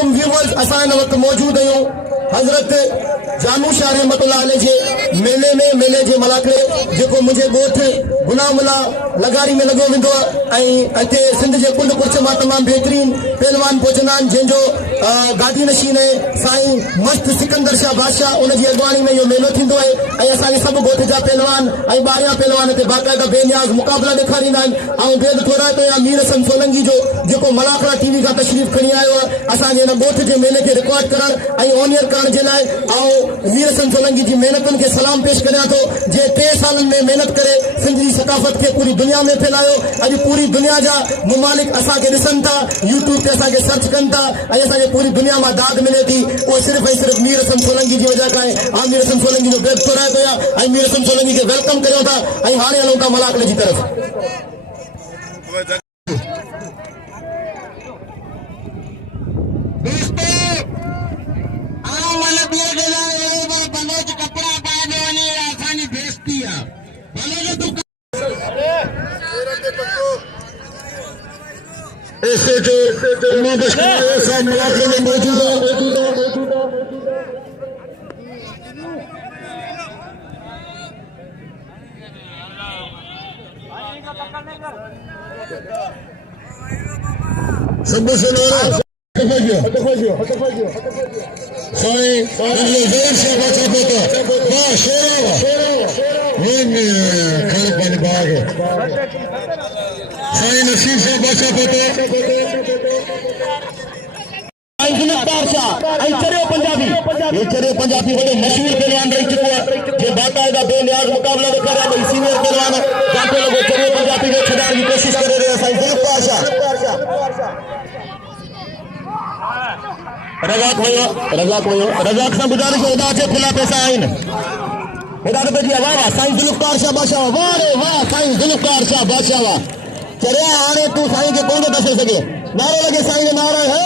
अलैकुम व्यूअर्स, असां हिन वक़्तु मौजूद आहियूं हज़रत जानू शाह रहमतुल्लाह अलैह जे मेले जे मलाकड़े जेको मुंहिंजे ॻोठ गुलामुला लगारी में लॻो वेंदो आहे। ऐं हिते सिंध जे कुंड कुर्च मां तमामु बहितरीन पहलवान पहुचंदा आहिनि, जंहिंजो गादी नशीन साईं मस्त सिकंदर शाह बादशाह उनजी अॻवानी में इहो मेलो थींदो आहे। ऐं असांजे सभु ॻोठ जा पहलवान ऐं ॿारहं पहलवान हिते बाक़ाइदा बेनियाज़ मुक़ाबला ॾेखारींदा आहिनि। ऐं बेद थोरा कया मीर हसन सोलंकी जो जेको मलाकड़ा टीवी खां तशरीफ़ खणी आयो आहे असांजे हिन ॻोठ जे मेले खे रिकॉर्ड करण ऐं ऑनियर करण जे लाइ। ऐं मीर हसन सोलंकी जी महिनतुनि खे सलाम पेश करियां थो, जे 3 सालनि में महिनत करे सिंध जी सकाफ़त खे पूरी दुनिया में फैलायो। अॼु पूरी दुनिया जा मुमालिक असांखे ॾिसनि था, यूट्यूब ते असांखे सर्च कनि था ऐं असांखे पूरी दुनिया मां दाद मिले थी। उहो सिर्फ़ु ऐं सिर्फ़ु मीर हसन सोलंकी जी वजह खां आहे। मीर हसन सोलंकी जो बेद थोराए पिया ऐं मीर हसन सोलंकी खे वेलकम करियो था। ऐं हाणे हलूं था मलाकड़े जी तरफ़। ऐसे जो मलाकड़े में मौजूद सब पंजाबी बड़े मशहूर पहलवान रही चुको है, जो बाकायदा बेनियाज मुकाबला ॾेखारिया भई सीनियर पहलवान जाते लॻो चरियो पंजाबी खे छॾाइण जी कोशिश करे रहियो साईं दिलीप पाशा। रज़ाक सां ॿुधायो हेॾा अचे खुला पैसा आहिनि, हेॾा रुपए जी वाह वाह साईं दिलीप शाह बादशाह, वाह रे वाह साईं दिलीप शाह बादशाह वाह। चरिया हाणे तूं साईं खे कोन थो दसे सघे, नारो लॻे साईं जो नारो है।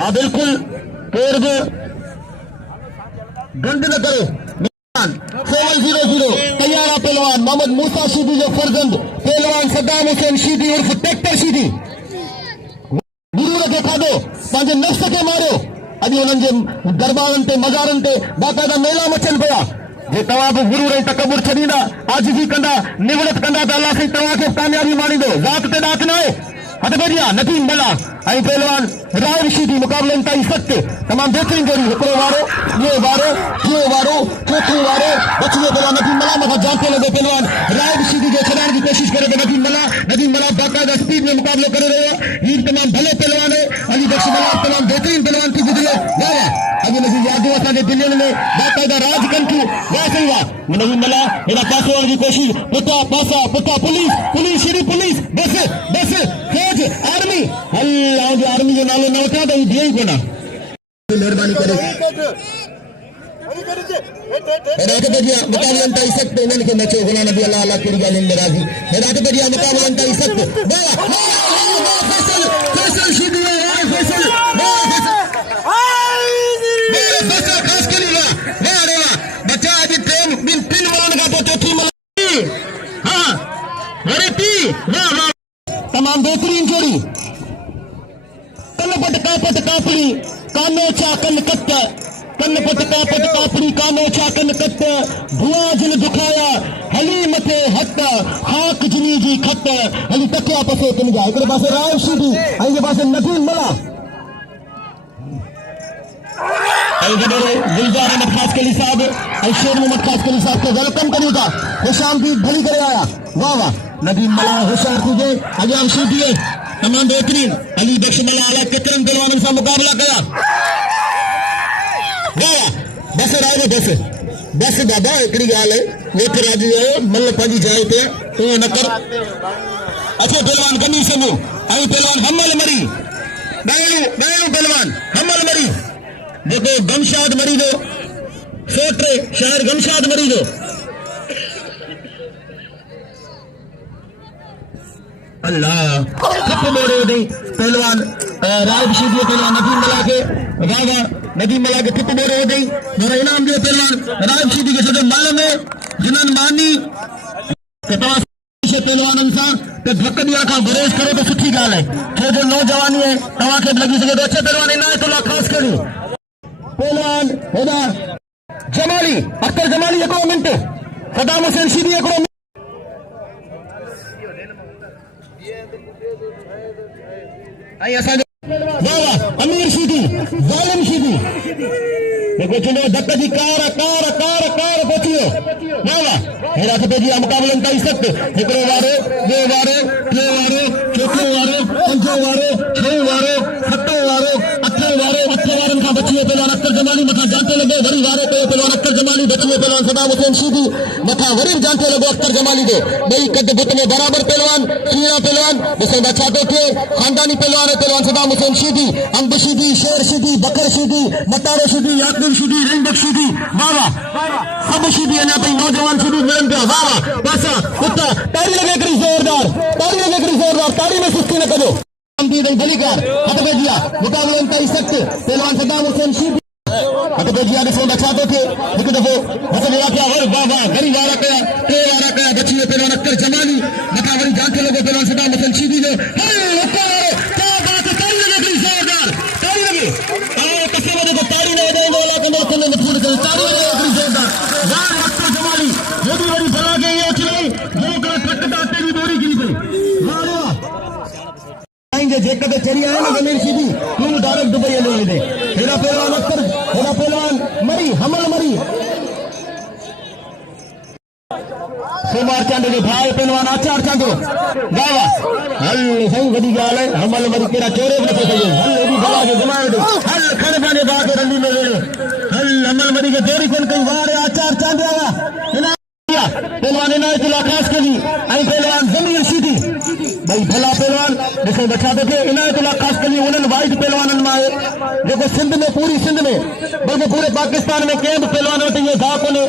हाँ बिल्कुल, केर बि गंद न करे। 700 तैयारा पहलवान मोहम्मद मूसा शीदी जो फर्जंद पहलवान सद्दाम हुसैन शीदी उर्फ ट्रैक्टर शीदी गुरूर खे खाधो, पंहिंजे नफ़्स खे मारियो। अॼु उन्हनि जे दरबारनि ते मज़ारनि ते बाक़ाइदा मेला मचनि पिया। जे तव्हां बि गुरूर ऐं तकबुर छॾींदा, आजिज़ी कंदा, निवड़त कंदा त अल्लाह साईं तव्हांखे कामयाबी माणींदो। ज़ात ते ॾात न आहे। हथ भॼिया नदीम मला ऐं पहलवान राव शीदी मुक़ाबलनि ताईं सख़्त तमामु बहितरीन जोड़ी, हिकिड़ो वारो ॿियो वारो टियों वारो चोथों वारो बची वियो पहलवान नदीम मला मथां जांचे लॻो पहलवान राव शीदी खे छॾाइण जी कोशिशि करे थो नदीम मला बाक़ाइदा स्पीड में मुक़ाबलो करे रहियो आहे। हीउ तमामु भलो पहलवान है। अली बख्श मला तमामु बहितरीन पहलवान थी गुज़रियो। वाह अॼु हुनजी यादूं असांजे दिलियुनि में बाक़ाइदा राज कनि थियूं। वाह सही वाह नदीम मला हेॾा पासे वञण जी कोशिशि, पुठियां पासा पुठियां पुलिस शुरू पुलिस बस फौज आर्मी अल्लाह जो आर्मी जो नालो न वठां त हू ॾियो ई कोन। महिरबानी करे मुक़ाबलनि ताईं सख़्त उन्हनि खे नचो गुलाम नबी अल्लाह अल्लाह कहिड़ी ॻाल्हियुनि में राज़ी। हेॾा बदिया मुक़ाबलनि ताईं सख़्त बच्चा अॼु टिन मलनि खां पोइ चौथी मल तमाम बेहतरीन जोड़ी। कनपट कापट कापड़ी कानो छा कन कट, कनपट कापट कापड़ी कानो छा कन कट, धुआं जिन दुखाया हली मथे हट, खाक जिनी जी खट, हली तकिया पसे तिन जा। हिकिड़े पासे राव शीदी ऐं हिकिड़े पासे नदीम मला ऐं गुलजार अहमद खास कली साहब ऐं शेर मोहम्मद खास कली साहब खे वेलकम करियूं था। खुशाम भी भली करे आया। वाह वाह नदीम मला होशियार थी अजाम शीदी तमाम बेहतरीन। अली बख्श मला आला केतिरनि पहलवाननि सां मुक़ाबला कया। वाह बस राज बस दादा हिकिड़ी ॻाल्हि है, वेठ राजी आयो मल पंहिंजी जाइ ते तूं न कर। अचे पहलवान गनी समूह ऐं पहलवान हमल मरी ॿाहिरियों पहलवान हमल मरी जेको गमशाद मरी जो सोटे शाइर गमशाद मरी जो अल्लाह खप मोड़े ॾेई पहलवान राव शीदी पहलवान नदीम मला के वाह वाह नदीम मला के खप मोड़े ॾेई मेरा इनाम जो पहलवान राव शीदी के सॼे मल में जिन्हनि मानी पहलवाननि सां कि धक ॾियण खां गुरेज करो तो सुठी ॻाल्हि आहे छो जो नौजवानी है तव्हांखे लॻी सघे थो अच्छे पहलवान इनायतुल्लाह ख़ासि करी पहलवान हेॾा जमाली अख्तर जमाली हिकिड़ो मिंट सदाम हुसैन शीदी हिकिड़ो ऐं असांजो वाह वाह अमीर शीदी ज़ालिम शीदी देखो चुनो धक जी कार कार कार कार पहुची वियो वाह वाह हेड़ा खपे जी मुक़ाबलनि ताईं सख़्तु हिकिड़ो वारो ॿियो वारो टियों वारो चोथों वारो पंजों वारो छहों वारो सतों वारो अठों वारो अठ वारनि खां बची वियो पहलवान अख्तर जमाली मथां जांटे लॻो वरी वारो कयो पहलवान अख्तर जमाली बची वियो पहलवान सदाम हुसैन शीदी मथां वरी जांटे लॻो अख्तर जमाली जो ॿई कद बुत में बराबर पहलवान टीड़ा पहलवान ॾिसो छा थो थिए खानदानी पहलवान है पहलवान सदाम हुसैन शीदी अंब शीदी शेर शीदी बकर शीदी मतारो शीदी याकूब शीदी रिंदक शीदी वाह वाह सब शीदी अञा ताईं नौजवान शीदी मिलन पिया वाह वाह पासा उता ताड़ी लगे हिकिड़ी ज़ोरदार ताड़ी में सुस्ती न कजो भलीकार हथ भेजिया मुक़ाबलनि ताईं सख़्तु पहलवान सदाम हुसैन शीदी हथ भेजिया ॾिसो छा थो थिए हिकु दफ़ो हथ विया पिया वर वाह वाह घणी वारा कया टे वारा कया बची वियो पहलवान अख्तर जमाली मथां वरी जांचे लॻो पहलवान सदाम हुसैन शीदी जो जेकॾहिं चढ़ी आया न ज़मीन शीदी तूं डायरेक्ट दुबई हली वेंदे हेॾा पहलवान अख्तर हेॾा पहलवान मरी हमल मरी सोमार चांद जो भाउ पहलवान आचार चांदो वाह वाह हल साईं वॾी ॻाल्हि आहे हमल मरी कहिड़ा चोरे बि नथो सघे हल एॾी भला खे घुमाए वेठो हल खण पंहिंजे भाउ खे रंडी में वेड़ो हल हमल मरी खे देरी कोन कई वाह रे आचार चांद आया पहलवान इनायतुल्लाह ख़ासि करी ऐं पहलवान ज़मीर शीदी भई भला पहलवान ॾिसो छा थो थिए इनायतुल्लाह ख़ासि करी उन्हनि वाइट पहलवाननि मां आहे जेको सिंध में पूरी सिंध में बल्कि पूरे पाकिस्तान में कंहिं बि पहलवान वटि इहो धा कोन्हे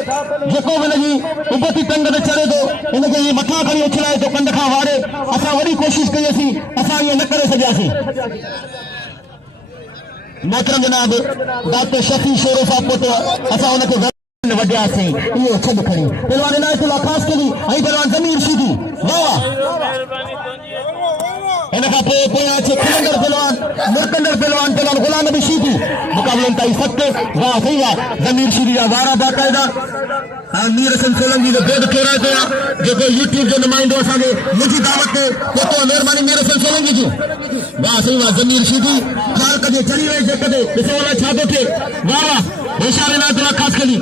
जेको बि हिनजी उबती टंग ते चढ़े थो हिनखे इहे मथां खणी उछलाए थो कंध खां वारे असां वॾी कोशिशि कईसीं असां इहो न करे सघियासीं मोहतरम जनाब डॉक्टर शफी शेरो साहब पुटु असां हुनखे वॾियासीं इहो छॾ खणी पहलवान इनायतुल्लाह ख़ासि करी ऐं पहलवान ज़मीर शीदी वाह हिन खां पोइ पोयां अचे खिलंदड़ पहलवान मुरकंदड़ पहलवान गुलाम नबी शीदी मुक़ाबलनि ताईं सख़्तु वाह सही आहे ज़मीर शीदी जा वारा बाक़ाइदा मीर हसन सोलंकी जो बोर्ड फेराए थो जेको यूट्यूब जो नुमाइंदो असांखे मुंहिंजी दावत ते पहुतो महिरबानी मीर हसन सोलंकी जी वाह सही आहे ज़मीर शीदी ख़ाल कजे चढ़ी वई जेकॾहिं ॾिसो छा थो थिए वाह वाह होशियार इनायतुल्लाह ख़ासि करी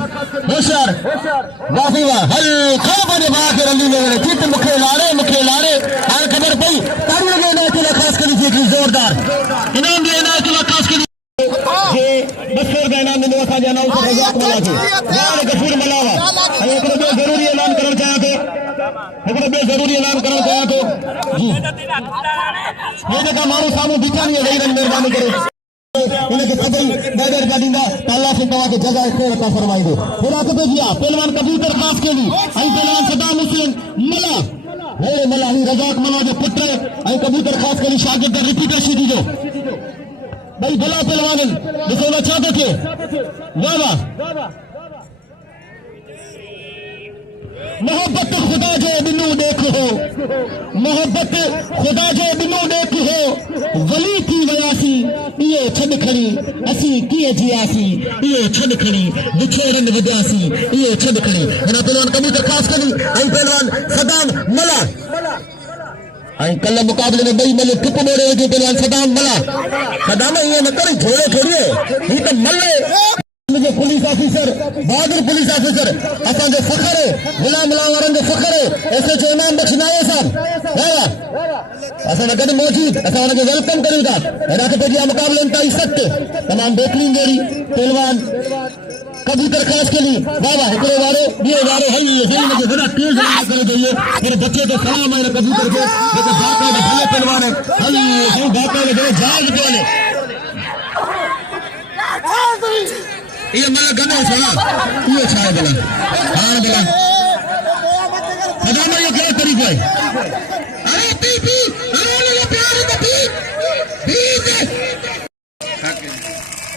होशियार वाह सही वाह हल खो पंहिंजे भाउ खे रंडी में वेड़े चित मूंखे लाड़े हाणे ख़बर पई ताड़ी लॻे इनायतुल्लाह ख़ासि करी थी हिकिड़ी ज़ोरदार इनाम ॾिए इनायतुल्लाह ख़ासि करी जे 200 रुपया इनाम ॾिनो असांजे अनाउंसर रज़ाक मला खे वाह गफ़ूर मलावा ऐं हिकिड़ो ॿियो ज़रूरी ऐलान करणु चाहियां थो जी हे जेका माण्हू साम्हूं बीठा नी वेही रहनि महिरबानी करे उनके सभई बैगर का दींदा अल्लाह से तवा के जगह खैर अता फरमाइंदो हेड़ा कबे जिया पहलवान कबूतर खास के ली ऐं पहलवान सदाम हुसैन मला हे मला ही रज़ाक मला जो पुत्र ऐं कबूतर खास के ली शागिर्द रिपीटर शीदी जो भाई भला पहलवान ॾिसो छा थो थिए वाह वाह मोहब्बत खुदा जो ॾिनो ॾेख हो मोहब्बत खुदा जो ॾिनो ॾेख हो वली थी वियासीं इहो छॾ खणी असीं कीअं जियासीं इहो छॾ खणी विछोड़न वॼासीं इहो छॾ खणी हिन पहलवान कबूतर ख़ासि करी ऐं पहलवान सदाम मला ऐं कल मुक़ाबले में ॿई मल टुप मोड़े वेठो पहलवान सदाम मला सदाम ईअं न करे झोड़ो थोड़ी आहे हीअ त मले मुझे पुलिस ऑफिसर बहादुर पुलिस ऑफिसर असांजो फ़ख्र है गुलाम वारनि जो फ़ख्र है एसएचओ इनाम बख्श नाये साहब असां सां गॾु मौजूद असां हुनखे वेलकम करियूं था हेॾा त पंहिंजी मुक़ाबलनि ताईं सख़्तु तमामु बहितरीन जोड़ी पहलवान कबूतर ख़ासि के लिए वाह वाह हिकिड़ो वारो ॿियो वारो हई हुनखे वॾा तेज़ करे थो इहो पर बचे तो सलाम आहे कबूतर खे जेको बाक़ाइदा भले पहलवान है हई साईं बाक़ाइदा जहिड़ो जहाज पियो हले ये मतलब गनो सोना ये छाया बला हाँ बला सदाम ये क्या तरीका है अरे पी अरे ये प्यार का पी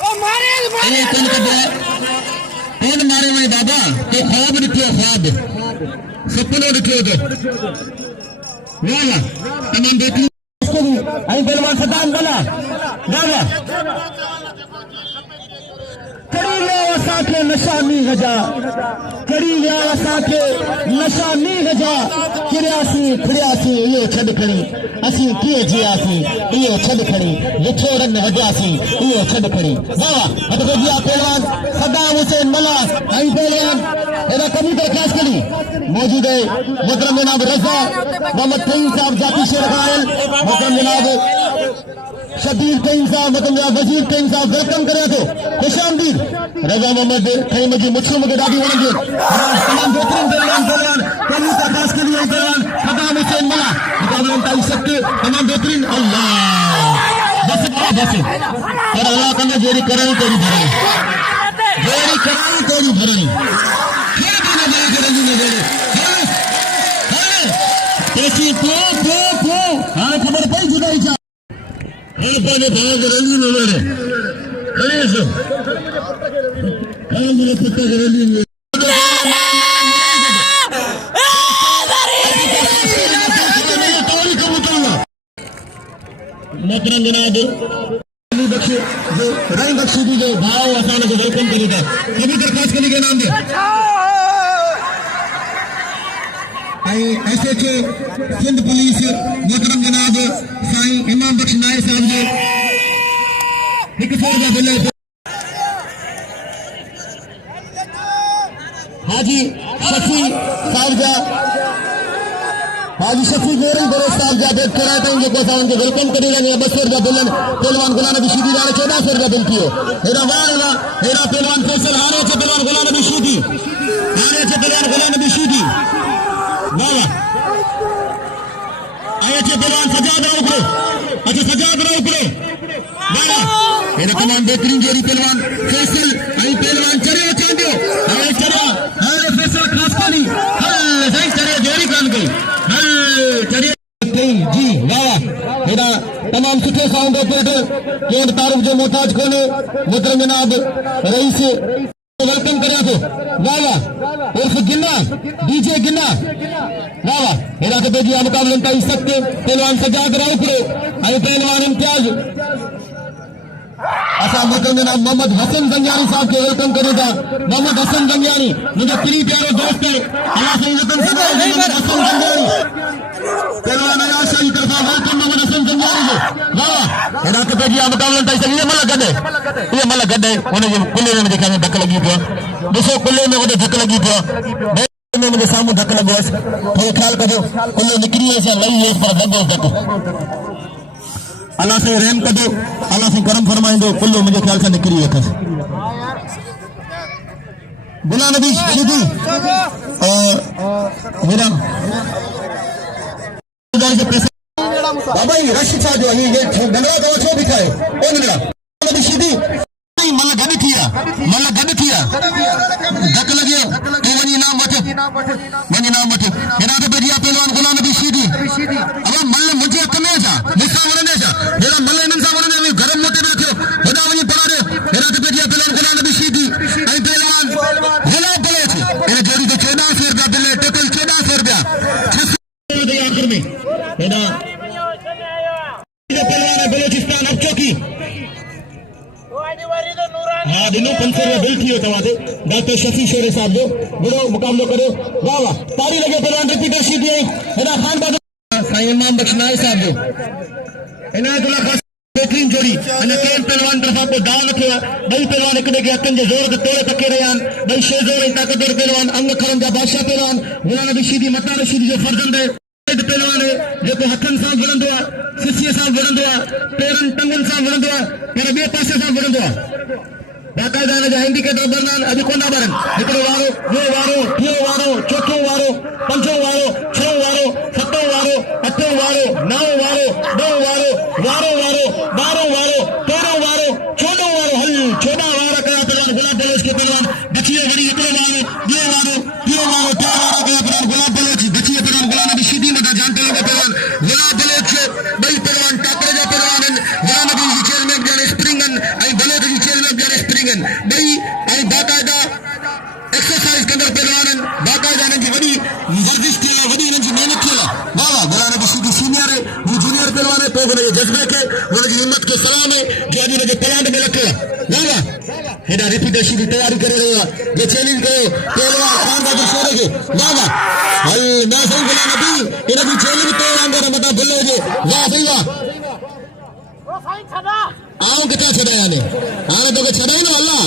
ओ मारे ये कौन मारे भाई बाबा तो ख्वाब दिखो ख्वाब सपनों दिखो तो वाला तमाम बेटी आई पहलवान सदाम बना वाला कड़ी लिया असांखे नशा नी गजा कड़ी लिया असांखे नशा नी गजा किरियासीं फिरियासीं इहो छॾ खणी असीं कीअं जियासीं इहो छॾ खणी विछोड़नि वॼासीं इहो छॾ खणी वाह हथ भॼिया पहलवान सदाम हुसैन मला ऐं पहलवान एॾा कबूतर ख़ास करी मौजूद है मोहतरम जनाब रज़ा मोहम्मद तईम साहब जाती शेर घायल मोहतरम जनाब शबीर तईम साहब मोहतरम जनाब वजीर तईम साहब वेलकम करे थो खुश आमदीद रज़ा मोहम्मद तईम जी मुछो मूंखे ॾाढी वणंदी तमामु बहितरीन पहलवान तईम सां ख़ास करी ऐं पहलवान सदाम हुसैन मला मुक़ाबलनि ताईं सख़्त तमामु बहितरीन अल्लाह बस बस पर अल्लाह कंदा जहिड़ी करणी तेरी भरणी जहिड़ी करणी तेरी भरणी हाँ खबर पई जुदाई चा हाँ पाने भाव के रंगी में लड़े खड़े सो हाँ मुझे पता के रंगी में मोहतरम जनाब बख्शे जो रंग बख्शी दी जो भाव असाने को वेलकम करी था कभी दरखास्त करने के नाम दे SHO सिंध पुलिस मोहतरम जनाब साईं इमाम बख्श नाए साहब जो 100 रुपया बिल हाजी शफी साहब जा हाजी शफी गोरी बड़े साहब जा वेट कराए थे जो असां उनके वेलकम करे लगे 200 रुपया बिल पहलवान गुलाम नबी शीदी जाने 1400 रुपया बिल कियो हेरा वाह हेरा पहलवान फैसल हारे छे पहलवान गुलाम नबी शीदी हारे छे पहलवान गुलाम नबी शीदी वाह आए छे पहलवान सजाद राव को अच्छा सजाद राव को वाह एना तमाम बेहतरीन जोड़ी पहलवान फैसल आई पहलवान चरे चांदियो आए चरा हारे फैसल खास कोनी हल सही चरे जोड़ी कान गई हल चरे जी वाह एना तमाम सुठे साउंड ऑपरेटर केंद्र तारुफ जो मोहताज कोने मोहतरम जनाब रईस वेलकम करा तो वाह उर्फ गिन्ना डीजे गिन्ना वाह हेरा के बेजी मुकाबले ताई सकते पहलवान सजाद रावपुरे आई पहलवान इम्तियाज असा मोहतरम जनाब मोहम्मद हसन जंगियानी साहब के वेलकम करेगा मोहम्मद हसन जंगियानी मुझे प्री प्यारो दोस्त है अल्लाह से इज्जत सदा मोहम्मद हसन जंगियानी पहलवान आशा की तरफ वेलकम मोहम्मद हसन जंगियानी को वाह हेरा के बेजी मुकाबले ताई सकते ये मला गड्डे उन्हें कुल्ले में देखा में धक्का लगी पियो ॾिसो कुल्ले में मुझे धक्का लगी पियो में मुझे साम्हूं धक्का लॻो थोरो ख्याल कजो कुल्लो निकिरी वियसि लही वियसि पर लॻोसि धक्को अल्लाह से रहम कजो अल्लाह से करम फरमाईंदो कुल्लो मुंहिंजे ख्याल सां निकिरी वेठसि गुलाम नबी शीदी मेरा बाबा ही रश छा जो ये डंगरा तो छो बिठाए ओ डंगरा नबी शीदी मला गॾु थी विया धक लॻियो तूं वञी इनाम वठ हेॾा त बेजिया पहलवान गुलाम नबी शीदी अब मल मुंहिंजे हथ में छा मूंसां वणंदे छा हेॾा मल हिननि सां वणंदे घर मोटे में थियो हेॾा वञी पढ़ा ॾियो हेॾा त बेजिया पहलवान गुलाम नबी शीदी ऐं पहलवान गुलाम बलोच इन जोड़ी ते 1400 रुपया बिल टोटल 1400 रुपया आख़िर में हेॾा पहलवान बलोचिस्तान अब चौकी हाँ दिनों 500 रुपया बिल थियो तव्हां ते डॉक्टर शफी शेरे साहब जो बड़ो मुकाबलो करियो वाह वाह ताड़ी लगे पहलवान रिपीटर शीदी हेॾा खान बहादुर साईं इमाम बख्श नाए साहब जो इनायतुल्लाह खास बेहतरीन जोड़ी अने केन पहलवान तरफा को दाव न थियो ॿई पहलवान हिक ॿिए खे हथनि जे ज़ोर ते तोड़े तके रहिया आहिनि ॿई शेज़ोर ऐं ताक़तवर पहलवान अंग खरनि जा बादशाह पहलवान गुलाम नबी शीदी मता रशीदी जो फर्ज़ंद पहलवान जेको हथनि सां विढ़ंदो आहे सिसीअ सां विढ़ंदो आहे पेरनि टंगुनि सां विढ़ंदो आहे पर ॿिए पासे सां विढ़ंदो आहे बाक़ायदा हिन जा हैंडीकेप बरनान अॼु कोन था भरनि हिकिड़ो वारो ॿियो वारो टियों वारो चोथों वारो पंजों वारो छहों वारो सतों वारो अठों वारो नओं वारो ॾहों वारो वारो वारो 12 वारो 13 वारो 14 वारो हल 14 वारा कया पहलवान गुलाम बलोच के पहलवान बचिए वरी हिकिड़ो वारो ॿियो वारो टियों वारो 3 वारा कया पहलवान गुलाम बलोच बचिए पहलवान गुलाम नबी शीदी मथा जानते लगे पहलवान गुलाम बलोच ॿई पहलवान टाकरे जा पहलवान गुलाम नबी जी चेल में ॼाणे स्प्रिंग ऐं बलोच जी चेल में ॼाणे स्प्रिंग ॿई ऐं बाक़ायदा एक्सरसाइज कंदड़ पहलवान बाक़ायदा हिननि जी वॾी वर्जिश थियल आहे वॾी हिननि जी महिनत थियल आहे वाह वाह गुलाम नबी खे सलाम है जो अॼु हुनजे प्लांट में रखियो वाह वाह हेॾा रिपीटेशन जी तयारी करे रहियो आहे जो चैलेंज कयो पहलवान खान बहादुर शोरे खे वाह वाह हल ना सही गुलाम नबी इन जी चैलेंज कयो अंदर मता भुले हुजे वाह सही वाह आऊं किथां छॾाया ने हाणे तोखे छॾाई न अल्लाह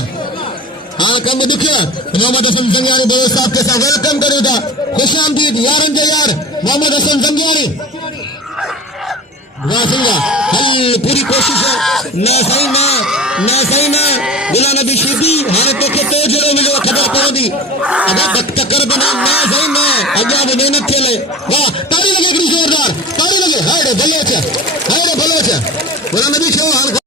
हाँ कम दुखिया मोहम्मद हसन जंगियानी दोस्त साहब के साथ वेलकम करो था खुश आमदीद यारन जे यार मोहम्मद हसन जंगियानी वाह सही वाह हल पूरी कोशिश है ना सही ना गुलाम नबी शीदी हाणे तोखे तो जहिड़ो मिलियो ख़बर पवंदी अगरि टकर बना ना सही ना अॻियां बि महिनत थियल वाह ताड़ी लगे हिकिड़ी ज़ोरदार ताड़ी लगे हाणे भलो अचे गुलाम नबी छो हाणे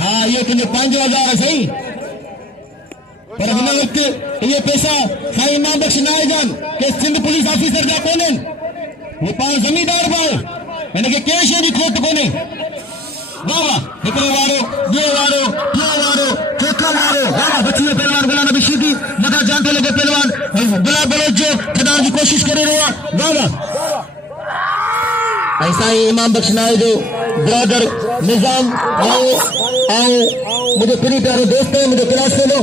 हाँ ये तुझे 5,000 सही पर हिन वक्त ये पैसा साईं इमाम बख्श नायजान के सिंध पुलिस ऑफिसर जा कोन्हनि ये पाण ज़मींदार भाई इनखे कंहिं शइ जी खोट कोन्हे वाह वाह हिकिड़ो वारो ॿियो वारो टियों वारो चोथों वारो वाह वाह बची वियो पहलवान गुलाम नबी शीदी मथां जान थो लॻे पहलवान गुलाब बलोच जो छॾाइण जी कोशिश करे रहियो आहे वाह वाह ऐं साईं इमाम बख्श नाय जो ब्रदर निज़ाम आओ मुझे प्री प्यारे दोस्त है मुझे क्लास फेलो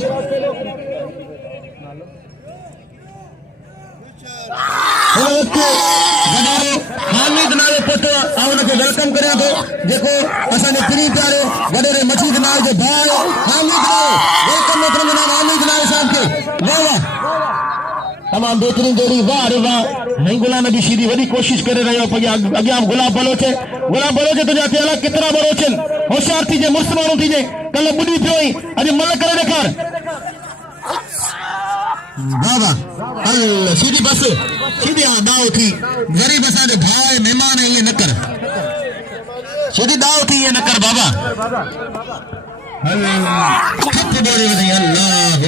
हामिद नाले पुट उनके वेलकम करिया थो जेको असांजे प्री प्यारे वॾेरे मजीद नाल जो भाउ हामिद नाल वेलकम मोहतरम जनाब हामिद नाल साहब के वाह वाह तमाम बेहतरीन जोड़ी वाह अरे वाह नहीं गुलाम नबी शीदी वॾी कोशिश करे रहियो अॻियां गुलाब बलोच तुंहिंजा थियल केतिरा बलोचन होशियार थीजे मुस्त माण्हू थीजे कल ॿुॾी पियो ई अॼु मल करे ॾेखार वाह वाह हल सीधी बस सीधी दाव थी ग़रीब असांजो भाउ आहे महिमान आहे ईअं न कर सीधी दाव थी ईअं न कर बाबा अल्लाह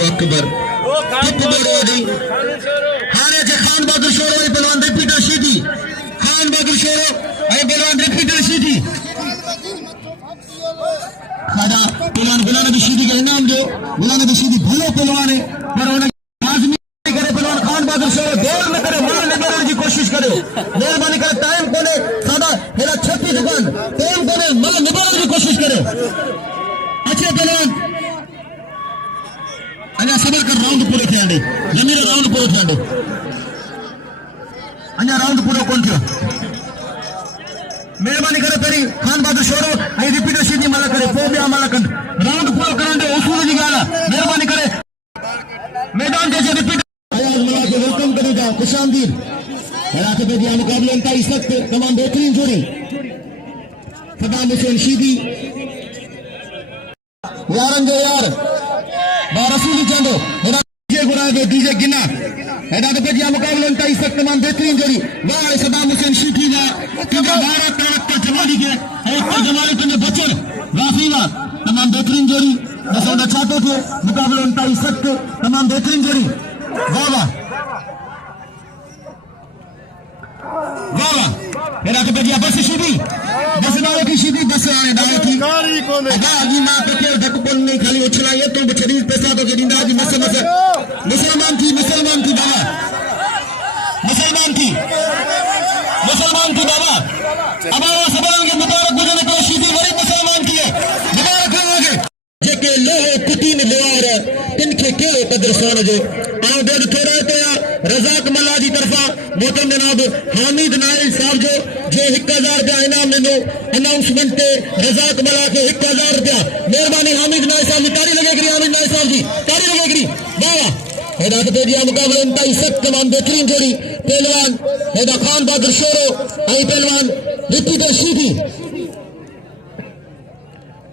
अकबर हाणे अचे खान बहादुर शोरो ऐं पहलवान रिपीटर शीदी खान बहादुर शोरो ऐं पहलवान रिपीटर शीदी खाजा पहलवान गुलाम नबी शीदी के इनाम दो गुलाम नबी शीदी भलो पहलवान है पर उन लाजमी करे पहलवान खान बहादुर शोरो देर न करे मन निबेरण की कोशिश करे मेहरबानी करे टाइम कोने सादा हेरा 36 दुकान टाइम कोने मन निबेरण की कोशिश करे अच्छे पहलवान अञा सबर कर राउंड पूरो थिया ॾे ज़मीर राउंड पूरो थिया ॾे अञा राउंड पूरो कोन थियो मेहरबानी करे पहिरीं खान बहादुर शोरो ऐं रिपीटर शीदी मल करे पोइ ॿिया मल कनि राउंड पूरो करण जो उसूल जी ॻाल्हि आहे मेहरबानी करे मैदान जे रिपीटर अयाज़ मला खे वेलकम करियो था खुश आमदीद रात पे दिया मुकाबले इंतहाई सख्त तमाम बेहतरीन जोड़ी सदाम हुसैन शीदी यारन जो यार रसूली चंदो डीजे गुरा जो डीजे गिना हेडा तो पेजिया मुकाबले इंतहाई सख्त तमाम बेहतरीन जोड़ी वाह सदाम हुसैन शीदी जा तुझा भारत तरक्का जमाली के एक जमाली तुझे बचन वाफीला तमाम बेहतरीन जोड़ी दसो न चाहते थे मुकाबले इंतहाई सख्त तमाम बेहतरीन जोड़ी वाह वाह हेडा तो पेजिया बस शीदी बस दाव की शीदी बस आने दाव की अदा अगी मां के धक बोल नहीं खाली उछलाइए तो शरीर पैसा तो दींदा जी मुसलमान की बाबा मुसलमान की बाबा हमारा सबरन के मुबारक गुजरने को शीदी वरी मुसलमान की है मुबारक होगे जेके लोह कुतीन लोर तिनके केड़ो कदर सोन जो आओ दे थोड़ा तो रजाक मल्ला जी तरफा मोहतरम जनाब हामिद नाइल साहब जो 1000 रुपया इनाम ॾिनो अनाउंसमेंट ते रजाक मल्ला खे 1000 रुपया मेहरबानी हामिद नाइल साहब जी ताड़ी लगे करी हामिद नाइल साहब जी ताड़ी लगे करी वाह हेडा तो दिया मुकाबले इंतहाई सख्त तमाम बेहतरीन जोड़ी पहलवान हेडा खान बहादुर शोरो ऐं पहलवान रिपीटर शीदी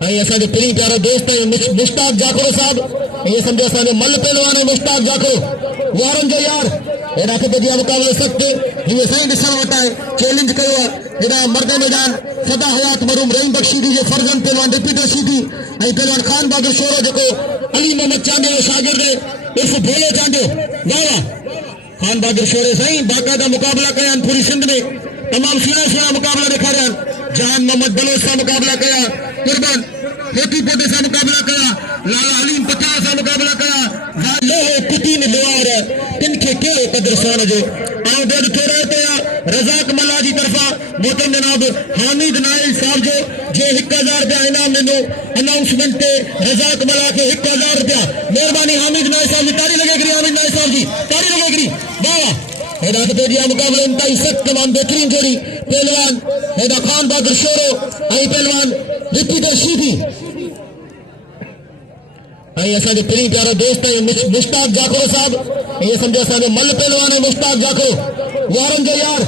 ऐं असांजो प्री प्यारो दोस्त मुश्ताक जाखरो साहब ये समझो असांजो मल पहलवान है मुश्ताक जाखरो यारन जो यार हेडा खे दिया मुकाबले सख्त हीअ साईं ॾिसण वटि आहे चैलेंज कयो आहे हेॾा मर्द मैदान सदा हयात मरूम रहीम बख्श शीदी जो फर्ज़न पहलवान रिपीटर शीदी ऐं पहलवान खान बहादुर शोरो जेको अली मोहम्मद चांडो शागिर्द उर्फ भोलो चांडो वाह वाह खान बहादुर शोरो साईं बाकायदा मुकाबला कया पूरी सिंध में तमाम सुहिणा मुकाबला ॾेखारिया जान मोहम्मद बलोच सां मुकाबला कया कुर्बान हेती पोते सां मुकाबला कया लाला हलीम पठान सां मुकाबला कया लोह कुतीन लोहार तिनखे केड़ो कदर सोन जो आओ दर्द थोड़ा तो रजाक मल्ला जी तरफा मोहतरम जनाब हामिद नाइल साहब जो 1000 रुपया इनाम ॾिनो अनाउंसमेंट ते रज़ाक मला खे 1000 रुपया महिरबानी हामिद नाइल साहब जी ताड़ी लगे करी हामिद नाइल साहब जी ताड़ी लगे करी वाह हेॾा ते दिया मुक़ाबले इंतहाई सख्त तमाम बेहतरीन जोड़ी पहलवान हेॾा खान बहादुर शोरो ऐं पहलवान रिपीटर शीधी असांजो प्री प्यारा दोस्त है मुश्ताक जाखरो साहब ये समझो असांजो मल पहलवान है मुश्ताक जाखरो यारन जो यार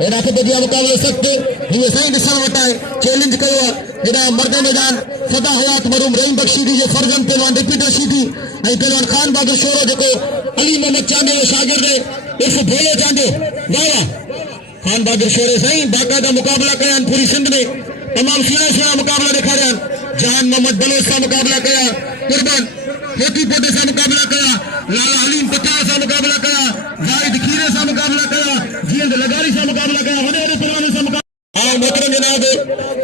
हेॾा खे दिया मुक़ाबले सख्त हीअ साईं ॾिसण वटि आहे चैलेंज कयो आहे हेॾा मर्द मैदान सदा हयात मरूम रहीम बख्श शीधी जो फर्जंद पहलवान रिपीटर शीधी ऐं पहलवान खान बहादुर शोरो जेको अली मोहम्मद चांडियो जो शागिर्द उर्फ भोलो चांडियो वाह वाह खान बहादुर शोरे साईं बाकायदा मुक़ाबला कया पूरी सिंध में तमाम सुहिणा मुक़ाबला ॾेखारिया जहान मोहम्मद बलोच सां मुक़ाबला कया कुर्बान होती पोटे सां मुक़ाबला कया लाला हलीम पठाण सां मुक़ाबला कया जाहिद खीरे सां मुक़ाबला कया जीअं लगारी सां मुक़ाबला कया वॾे वॾे पहलवाननि सां मुक़ाबला मोहतरम जनाब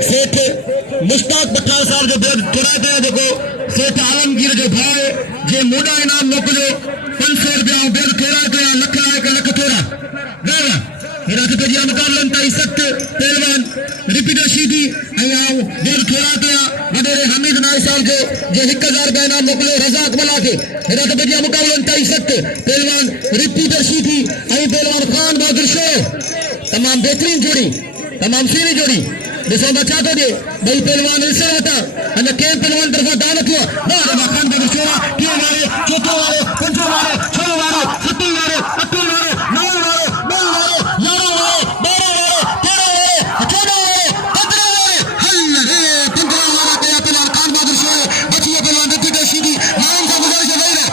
सेठ मुश्ताक पठाण साहब जो बेद थोड़ा कया जेको सेठ आलमगीर जो भाउ जे मोॾा इनाम मोकिलियो 500 रुपया ऐं बेद थोड़ा कया लख लाइक लख थोड़ा वाह हेॾा खे दिया मुक़ाबले इंतहाई सख्त पहलवान रिपीटर शीधी ऐं बेद थोड़ा कया वॾेरे हमीद नाइल साहब जो 1000 रुपया इनाम मोकिलियो रज़ाक मला खे हेॾा खे दिया मुक़ाबले इंतहाई सख्त पहलवान रिपीटर शीधी ऐं पहलवान खान बहादुर शोरो तमाम बेहतरीन जोड़ी तमाम सुहिणी जोड़ी ॾिसो बचा थो ॾिए ॿई पहलवान ॾिसण वटा अञा कंहिं पहलवान तरफ़ां दान थियो खान बहादुर शोरो टियों वारे चोथों वारे पंजों वारे छहों वारे सतों वारे अठों वारे नवें वारे ॿ वारे 11 वारे 12 वारे 13 वारे 14 वारे 15 वारे हल रे 15 वारा कया पहलवान खान बहादुर शोरो बची वियो पहलवान रिपीटर शीधी माण्हुनि सां गुज़ारिश वेही रहे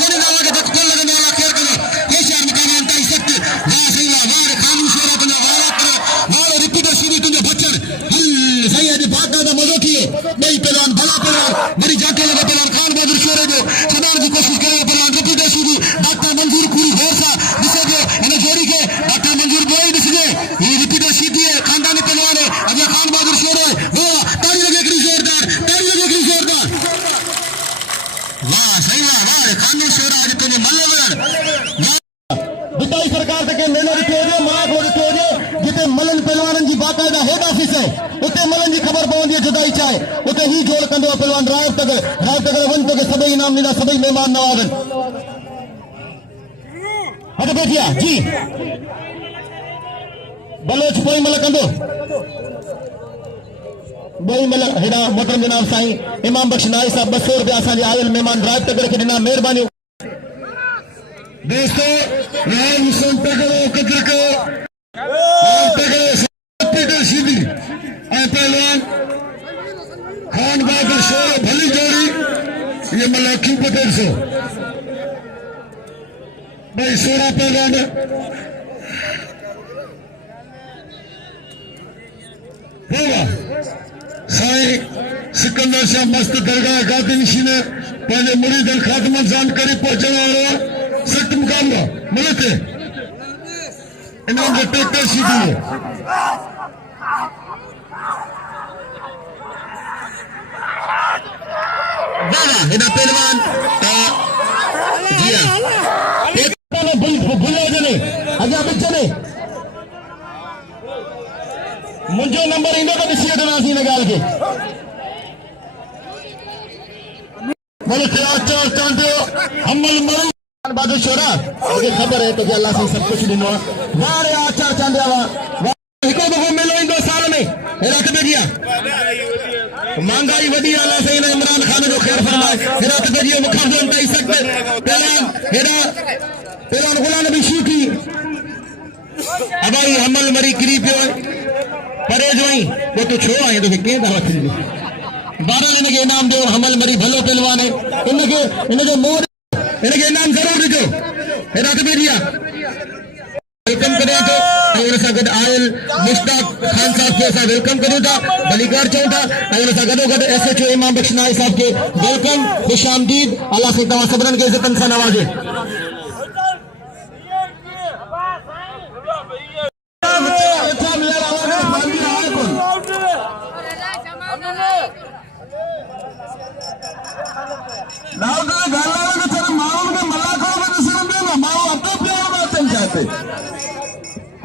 कोन्हे ना वगे बच कोन लॻंदो आहे ख़ैर करो होशियार मुक़ाबला इंतहाई सख्त वाह सही वाह वाह खान शोरो तुंहिंजो वाह करे वाह रिपीटर शीधी तुंहिंजो बचन हल सही अॼु बाक़ायदा मज़ो थी वियो ॿई पहलवान भला पहलवान वरी जाके लॻे पहलवान खान बहादुर शोरे जो छॾाइण जी कोशिशि करे पहलवान रिपीटर शीधी डॉक्टर मंजूर पूरी गौर सां ॾिसजे हिन जोड़ी खे डॉक्टर मंजूर ॿियो ई ॾिसजे हीअ रिपीटर शीधी है खानदानी पहलवान है अॻियां खान बहादुर शोरो वाह ताड़ी लॻे हिकिड़ी ज़ोरदार ताड़ी लॻे हिकिड़ी ज़ोरदार वाह सही वाह वाह खान शोरा अॼु तुंहिंजे मल वञण बिटाई सरकार ते के मेलो ॾिठो हुजे महाको ॾिठो हुजे जिते मलन पहलवाननि जी बाक़ायदा हेड ऑफिस है उते मलन जी ख़बर पवंदी है जुदाई चाहे उते ही जोड़ कंदो आहे पहलवान राव तगर वञ तोखे सभई इनाम ॾींदा सभई महिमान नवाज़नि हथ बैठिया जी बलोच पोई मल कंदो ॿई मल हेॾा मोहतरम जनाब साईं इमाम बख्श नाइल साहब 200 रुपया असांजे आयल महिमान राव तगर खे ॾिना महिरबानी दोस्तों राम सुन तगड़ो कदर कयो रिपीटर शीधी ऐं पहलवान खान बहादुर शोरो भली जोड़ी ये मला क्यों पटेल सो भाई 16 पहलवान होगा साईं सिकंदर शाह मस्त दरगाह गादी नशीन पंहिंजे मुरीदनि ख़ात्मत जानकारी पहुंचण वारो सख्त मुक़ाबला मिले इन्हनि जो ट्रैक्टर शीधी है हेॾा पहलवान जी हाँ भुलियो जने अॻियां विच में मुंहिंजो नंबर ईंदो त ॾिसी वठंदासीं हिन ॻाल्हि खे बोले चांडियो हमल मरू बहादुर शोरा मुझे खबर है तो अल्लाह से सब कुछ ॾिनो आहे वाह रे आचार चांडिया वाह हिकिड़ो दफ़ो मेलो ईंदो साल में हेॾा किथे जी महंगाई वॾी अल्लाह से हिन इमरान खान जो ख़ैर फरमाए हेॾा किथे जी मुखाफ़ो इंतहाई सख्त पहलवान हेॾा पहलवान गुलाम नबी शीठी अबाई हमल मरी किरी पियो परहेज वई पोइ तूं छो आहीं तोखे कंहिं दावा थींदी बारनि हिनखे इनाम ॾियो हमल मरी भलो पहलवान है इनखे इनजो मोह इनके इनाम जरूर दीजो हेॾा किथे जी वेलकम करे थो ऐं हुन सां गॾु आयल मुश्ताक खान साहब खे असां वेलकम करूं था भलीकार चऊं था ऐं हुन सां गॾोगॾु SHO इमाम बख्श नाइल साहब खे वेलकम ख़ुश आमदीद अल्लाह से तव्हां सभिनीनि खे इज़तनि सां नवाज़े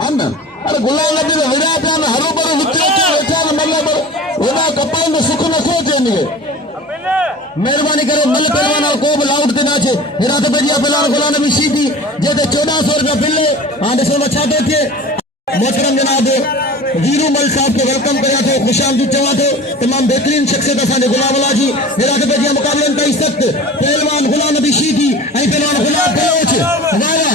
हम ना अरे गुलाम नबी ने विड़ा पिया न हरो भरो विच अची वेठा न मतलब ओदा कपाल में सुख नथो अचे इनखे मेहरबानी करे मल पहलवान को भी लाउड ते ना अचे हेरा तो भजिया पहलवान गुलाम नबी शीदी जे ते 1400 रुपया बिल हां ॾिसो छा थो थिए मोहतरम जनाब वीरू मल साहब को वेलकम करिया थो खुशामदीद चवा थो तमाम बेहतरीन शख्सियत असांजे गुलाम अला जी हेरा तो भजिया मुकाबलन ताईं सख्त पहलवान गुलाम नबी शीदी ऐं पहलवान गुलाब बलोच वाह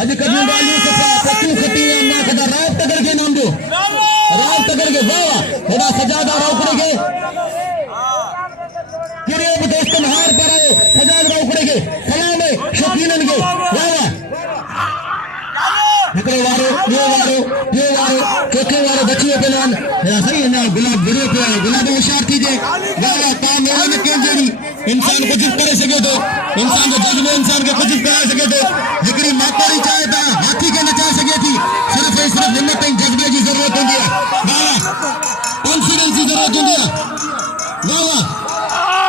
आज कभी वाली से पत्तू खटी ना कदा राव तगर के नाम दो राव तगर के वाह हेरा सजादा राव के किरेब दोस्तन हार पर आयो सजाद राव के सलाम है शौकीनन के वाह हिकड़ो वारो चौथे वारो बची पहलवान हेरा सही है ना गुलाब बुरो पे गुलाब होशियार थीजे वाह ता मेरे में के जड़ी इंसान कुछ करे सके तो इंसान जो जज्बो इंसान के कुछ करे सके तो जिकरी मातारी चाहे था हाथी के नचा सके थी सिर्फ हिम्मत ऐं जज्बे की जरूरत होती है वाह कॉन्फिडेंस की जरूरत होती है वाह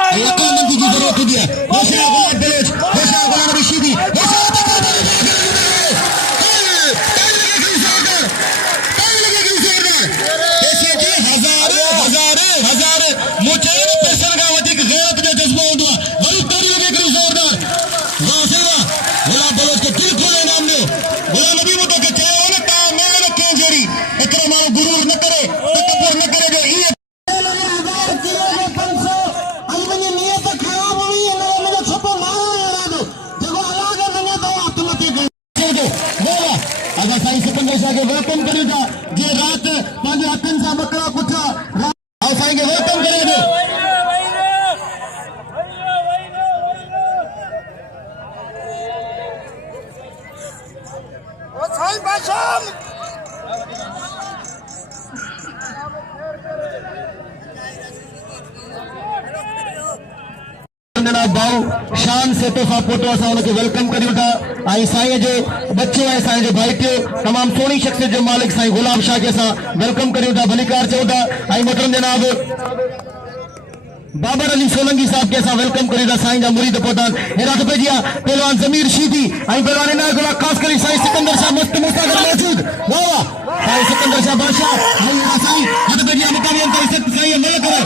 अक्लमंदी की जरूरत होती है होशियार गुलाब बलोच होशियार गुलाम नबी शीदी होशियार वेलकम करेगा जे रात पंहिंजे हथनि सां बकरा पुठा असांखे वेलकम करेगा भाऊ शान से तोहफा फोटो असां उनखे वेलकम करियूं था ऐं साईं जो बच्चो ऐं साईं जो भाइटियो तमाम सोहणी शख्सियत जो मालिक साईं गुलाब शाह के असां वेलकम करियूं था भलीकार चऊं था ऐं मोहतरम जनाब बाबर अली सोलंकी साहब के असां वेलकम करियूं था साईं जा मुरीद पहुतन हेरा तो पइजी आहे पहलवान ज़मीर शीदी ऐं पहलवान इनायत गुला ख़ासि करे साईं सिकंदर शाह मस्त मुसागर मौजूद वाह वाह साईं सिकंदर शाह बादशाह ऐं साईं हद पइजी आहे मुकाबलन ताईं सख्त साईं मल करे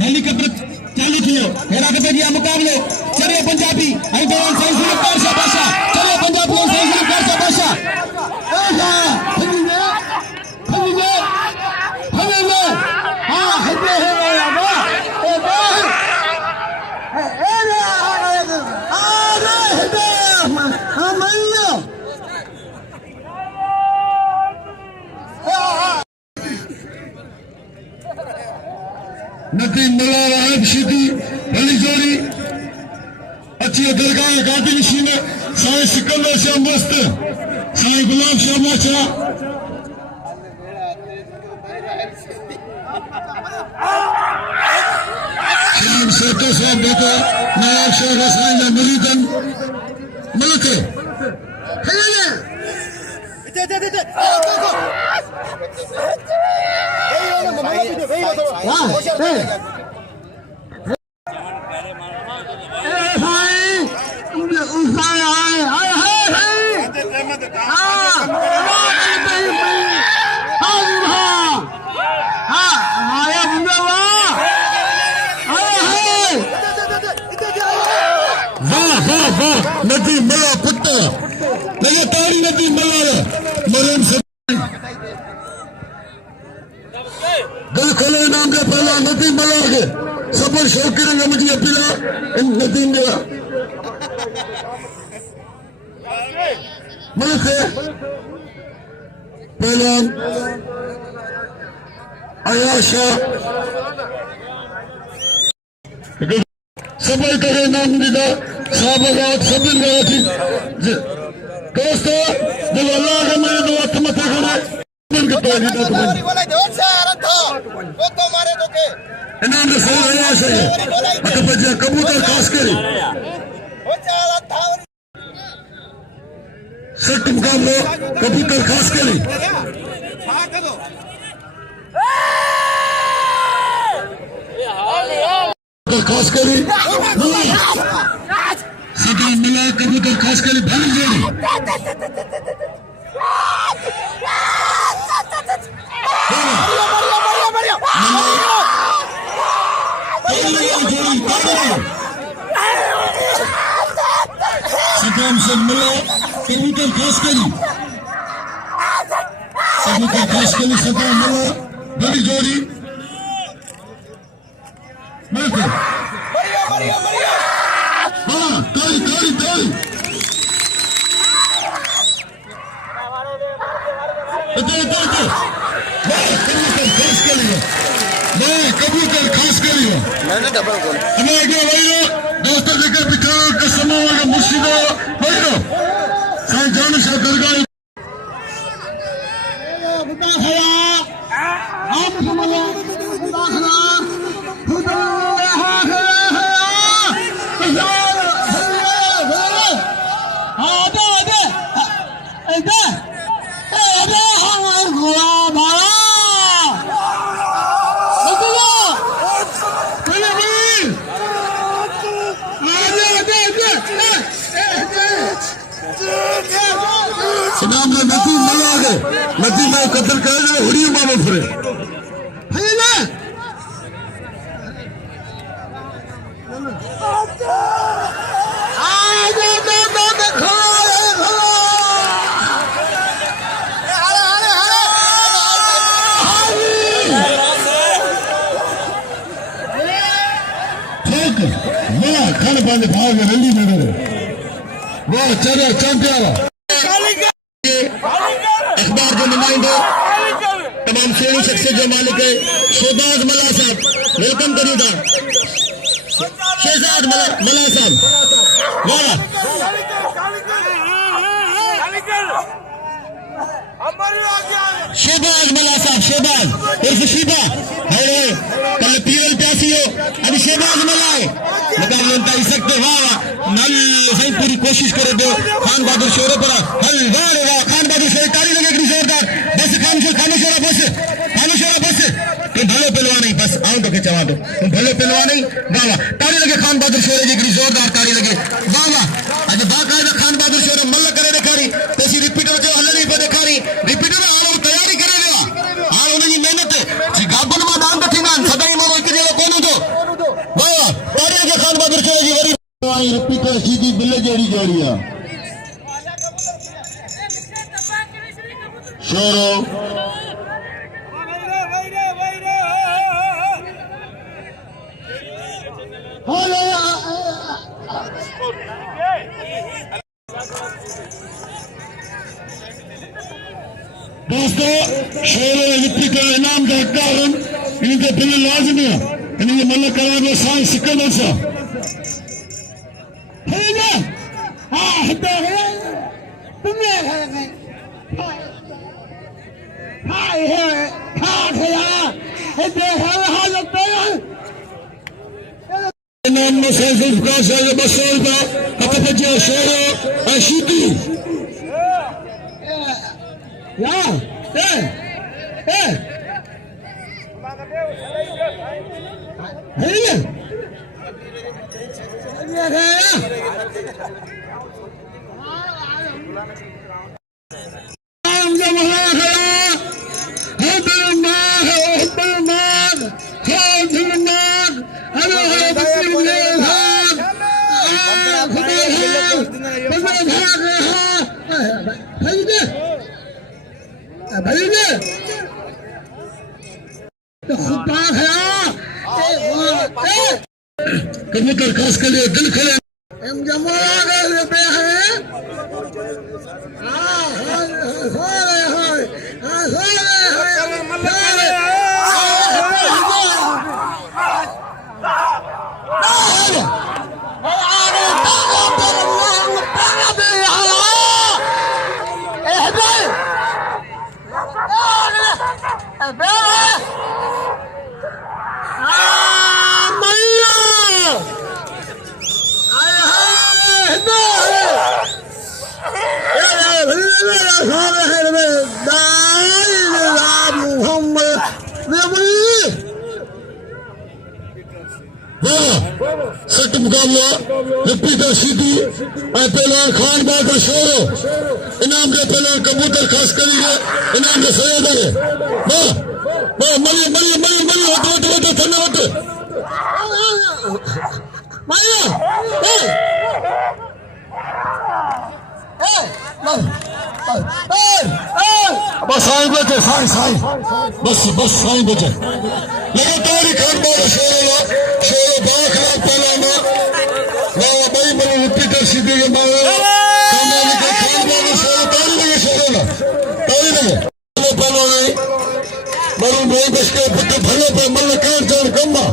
हेलीकॉप्टर चालू थियो हेरा के जी मुकाबले चले पंजाबी आई बेवान साईं सुलतान शाह बादशाह चले पंजाबी और साईं सुलतान शाह बादशाह हां हदे है वाह ए वाह अरे हदे हमयो नदी मलार आयब शीदी भली जोड़ी अच्छी दरगाह गादी नशीन साईं सिकंदर शाह मस्त साईं गुलाब शाह बादशाह शाम सेठो साहब बेटा नवाब शाह साईं जा मुरीदन मुल्क नदी मला पुत्र लगे तारी नदी मला मरण से गल खले नाम के पहला नदी मला के सब शौकीन ने मुझे अपीला इन नदी में मुल्क पहलवान आयाशा सब करे नाम दिदा साहब सबीर थी दोस्तों जब अल्लाह के मैं दो हाथ मथे खड़े इनके पैर तो बोले जोर से आ रहा था वो तो मारे तो के इन्होंने सही आया से अत बजे कबूतर खास करे वो जा रहा था सेट मुकाबलो कबूतर खास करी खास करी सदा मिला कबूतर खास करी भली जोड़ी सदाम से मिला कबूतर खास करी कबूतर खास करी सदाम मिला भली जोड़ी हाँ ताली ताली ताली कबूतर खास करियो हमें आगे वही दोस्तों लेकर बिखरा कसमों वाला मुर्शिदों वही साईं जान शाह दरगाह खुदा खया आप समझो खुदा खया खुदा सदाम ने नदी मला गए नदी में कत्ल कर हुड़ी मानो फिरे है ना खाने पाने भाग रैली में वो चलो चैंपियन अखबार के नुमाइंदे तमाम श्रेणी शख्सियत जो मालिक है शहबाज मला साहब वेलकम करिएगा शहजाद मला साहब वाह शहबाज मला साहब शहबाज उर्फ शिबा है कल पीएल प्यासी हो अभी शहबाज मला है मुकाबले में ताई सकते वाह नल सही पूरी कोशिश करे दो खान बहादुर शोरे पर हल वाह खान बहादुर शोरे ताली लगे जोरदार बस खानो शोरा बस तुम भले पहलवान नहीं बस आओ तो के चवा दो तुम भले पहलवान नहीं वाह वाह ताली लगे खान बहादुर शोरे जी जोरदार ताली लगे वाह वाह आज बाकायदा खान बहादुर शोरे मल्ल करे दिखारी तैसी रिपीटर जो हल नहीं पे दिखारी रिपीटर आलो तैयारी करे देवा हां उनकी मेहनत जी गाबन में दान रखीना सदाई मारो एक जगह कोन दो वाह वाह ताली लगे खान बहादुर शोरे जी वरी रिपीटर सीधी बिल्ले जोड़ी जोड़िया शोरो दोस्तों शोरो लिपि का इनाम का हकदार इनके बिल लाजमी है इन्हें मल्ल करा दो साईं सिकंदर साहब है ना हाँ हटा है तुमने हाय है खाट है यार इधर है लगता है नाम में सैफुल का साल बसोल का अपने शोरो अशीती या है कबूतर खास के लिए दिल खोले सट मुकाबला रिपीटर सीधी पहलवान खान बहादुर शेरो इनाम के पहलवान कबूतर खास करेंगे इनाम के सैयद है वाह वाह मली मली मली मली होते ठंडा होते माया बस साईं बचे साईं बस साईं बचे लगातार ही खान बहादुर शेरो बाखला पहलवान वाह बड़ी बड़ी रिपीटर सीधी के मारे कामयाबी के खान बहादुर शेरो ताली लगे पहलवान मरू भाई बस के पुट भले पे मल्ल कान जान कम्मा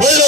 वैरो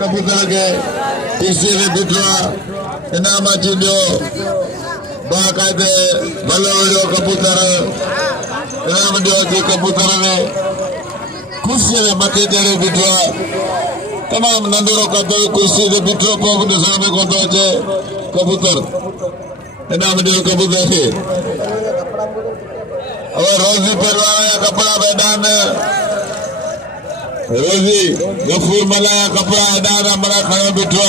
कबूतर के कुर्सी में बिठा इनाम अची ॾियो बाक़ाइदे भले वियो कबूतर इनाम ॾियो अची कबूतर में कुर्सी में मथे चढ़े बिठो तमामु नंढड़ो कदो कुर्सी ते बिठो पोइ ॾिसण में कोन थो अचे कबूतर इनाम ॾियो कबूतर खे अब रोज़ी पहलवान जा कपड़ा मैदान रोज़ी गफूर मलाया कपड़ा मैदान मना खड़ा बिठो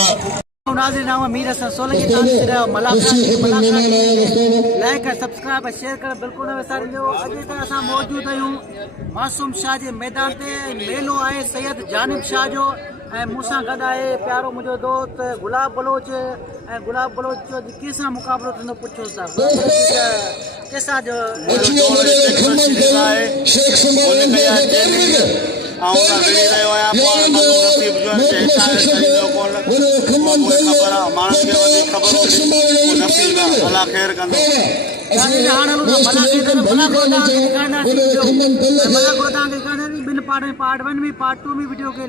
लाइक सब्सक्राइब शेयर कर बिल्कुल न विसारिजो। अॼु त असां मौजूद आहियूं मासूम शाह जे मैदान ते मेलो आहे सैयद जानिब शाह जो मूंसां गॾु आहे प्यारो मुंहिंजो दोस्त गुलाब बलोच ऐं गुलाब बलोच जो कंहिंसां मुक़ाबिलो थींदो पुछोसि था कंहिंसां जो पार्ट 1 में पार्ट 2 में वीडियो के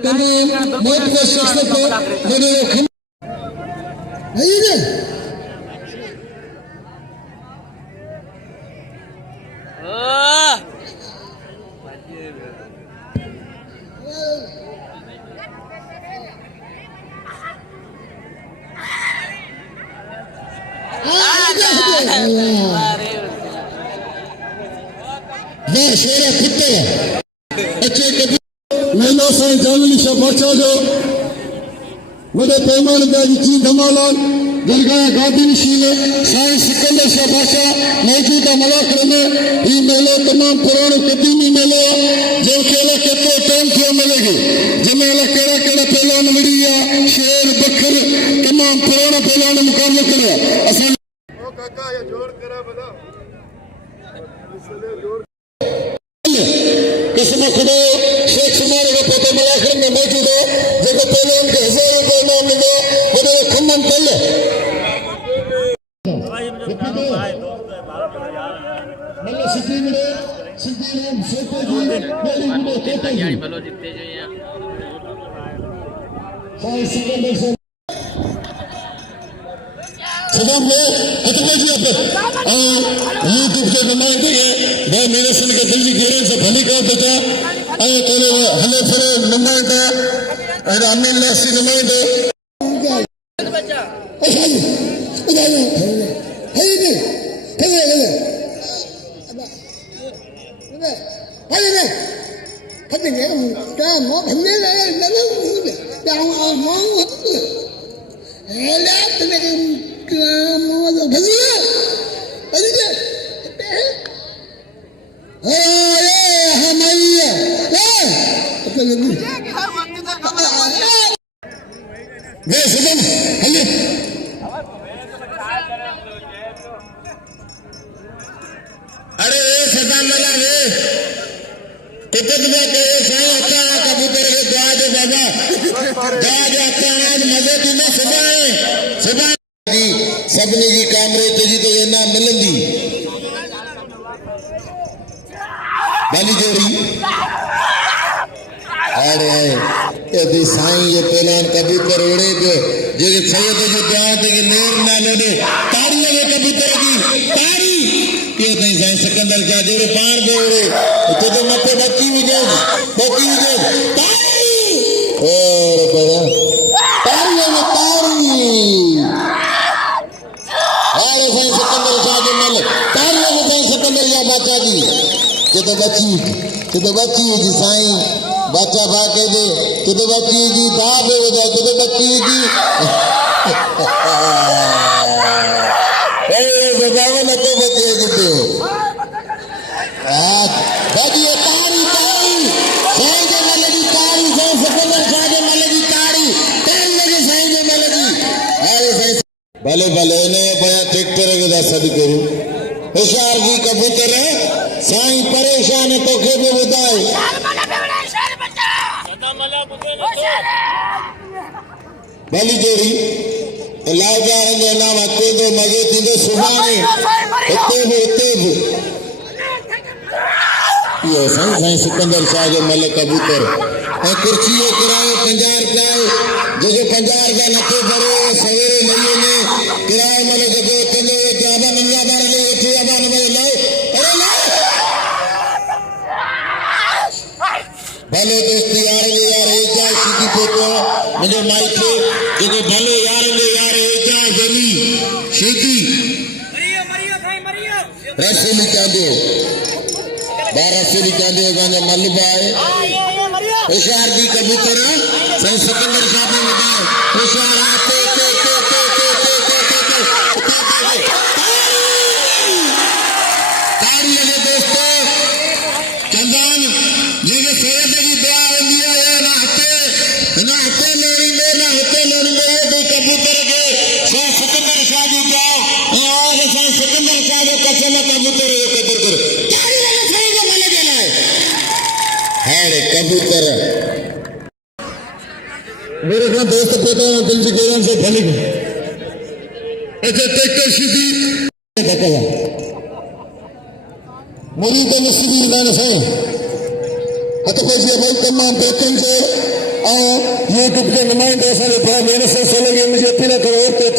महिला साईं जानवी शाह बादशाह जो वॾे पैमाने ते अॼु जी धमालाल दरगाह गादी शील साईं सिकंदर शाह बादशाह मौजूदा मलाखड़ में ही मेलो तमामु पुराणो क़दीमी मेलो जंहिंखे केतिरो टाइम थियो मिलेगी जंहिंमहिल कहिड़ा कहिड़ा पहलवान मिली विया शेर बखर तमामु पुराणा पहलवान मुक़ाबिलो करिया असां किस्म खुदो शेख शुमार के पोते मलाखड़ में मौजूद हो जेको पहलवान के 1000 रुपए इनाम मिलो वॾो खमन तल मतलब सिटी में सोते जी मेरी कोते जी भलो जीते जो या साईं सिकंदर से सदाम में खत्म जी आप यूट्यूब के नुमाइंदे भाई मेरे सन के दिल की गहराई से भली का बेटा तेरे हले फरे नुमाइंदा अमीन लासी नुमाइंदे अरे सदा मला रे कितने में कहे साईं अच्छा कबूतर के दुआ दे बाबा दुआ दे अच्छा आज मजे की में सुबह जी सबने जी कामरे ते जी तो ये ना मिलंदी बाली जोड़ी अरे ये साईं ये पहलवान कबूतर उड़े जो जे सैयद जो दुआ ते के लेर ना ले ताड़ी में कबूतर की ताड़ी ये नहीं साईं सिकंदर क्या जो पार दे उड़े तो तो मत बच्ची विजय ताड़ी और बड़ा ताड़ी में ताड़ी अरे साईं सिकंदर शाह जो मल ताड़ी में साईं सिकंदर या बाचा जी तो बच्ची जी साईं बाचा भा के दे तो बच्ची जी बाप हो जाए तो बच्ची जी बजावा न तो बच्चे जीते बाजी तारी साईं जो मलगी तारी साईं सिकंदर शाह जो मलगी तारी तेल लगे साईं जो मलगी अरे साईं भले भले ने बया ट्रैक्टर के दा सद करू होशियार जी कबूतर साईं परेशान तो के भी बुधाए बाली जोड़ी लाल जान जो नाम अते दो मगे तींदो सुभाणे इते भी ये साईं सिकंदर शाह जो मल कबूतर ए कुर्सी किरायो 50 रुपया जो 50 रुपया नथे भरे सवेरे लइए ने किरायो मल जो तंदो जाबा नंगा बार ले उठी आबा न लो अरे लो भले दोस्ती यार एक जा सीधी फोटो मुझे माइक जो भले यार एक जा जली सीधी रसूली चांदो 12 रसूली चांदो गाने मलबा है होशियार जी कबूतर साईं सिकंदर शाह ने बताया होशियार आते ताड़ी लगे दोस्तों चंदन जी सैयद की दुआ होंगी है ना हते मुरीद नसीबी दान साईं हथ पैसे भाई तमाम बेहतरीन से यूट्यूब के नुमाइंदे असांजे भाउ भेण सां लगे मुझे अपील करो कुछ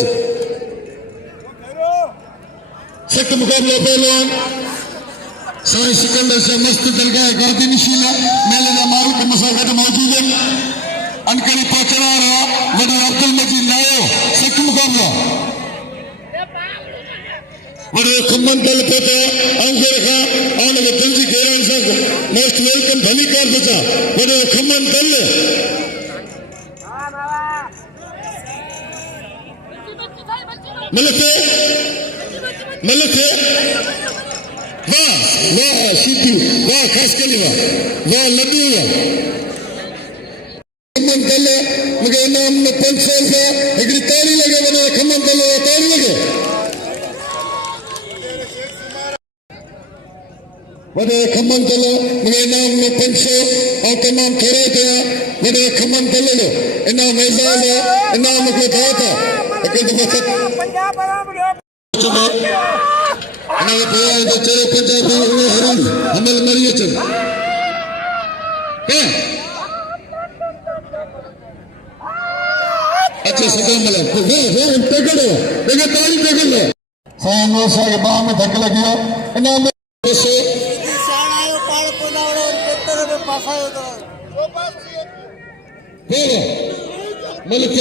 सख्त मुकाबला पहलवान साईं सिकंदर से मस्त दरगाह गर्दी निशीला मेले जा मारू के मसा गॾु मौजूद आहिनि अनकरी पचरार वॾो अब्दुल मजीद नायो सख्त मुकाबला वॾो खमन दल पहुता अंगर खां आन दिल जी गहराई सां मोस्ट वेलकम भली कार बचा वॾो खमन दल मलिक मलिक वाह वाह सीधी वाह खास कली वाह लड्डू खमन दल मूंखे इनाम में 500 रुपया हिकिड़ी ताड़ी लॻे वॾो खमन दल ताड़ी लॻे वॾे खमन दल मूंखे इनाम में 500 ऐं तमामु थोरा थिया वॾे खमन दल जो इनाम एज़ाज़ आहे इनाम मूंखे दावत आहे हिकु दफ़ो चलो पंजाबी हरन हमल मरी अचनि अच्छा सदा मल पकड़ो देखो ताली पकड़ो साईं साईं बाह में धक लगी है इनाम मलिक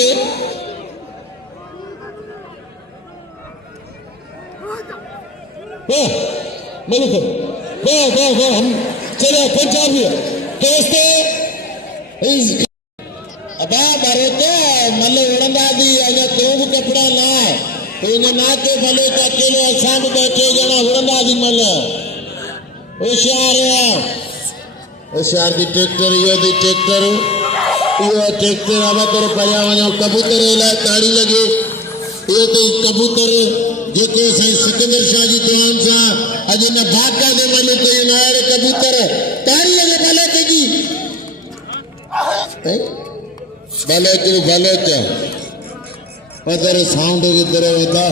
वाह मलिक वाह वाह वाह हम चलो पंजाबी दोस्तों अबा भरोते मल उड़ंदा दी अगर तू भी कपड़ा ना तो इन्हें ना के भले तो अकेले असां भी बैठे जना उड़ंदा दी मल होशियार दी ट्रैक्टर यो दी ट्रैक्टर यो ट्रैक्टर अब तोर पया वणो कबूतर ला ताड़ी लगे ये तो कबूतर जेको सही सिकंदर शाह जी तमाम सा अज न भाका दे मले तो ये नारे कबूतर ताड़ी लगे मलिक जी बालोच पदर साउंड की तरह होता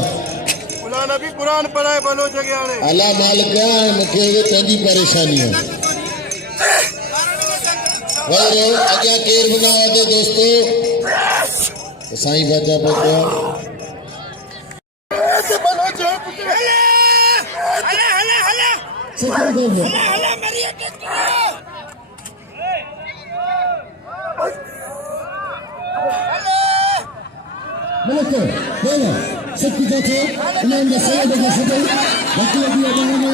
कुरान भी कुरान पढ़ाए बलोच के आने अल्लाह मालिक मुखे तंजी परेशानी है और अजा केर बनाओ दे दोस्तों साईं बाजा पहुंचा ऐसे बलोच हले हले हले हले हले मरिया के मलिक बोलो सच्ची जाते इनाम दे सैयद के सदे बाकी अभी अदाने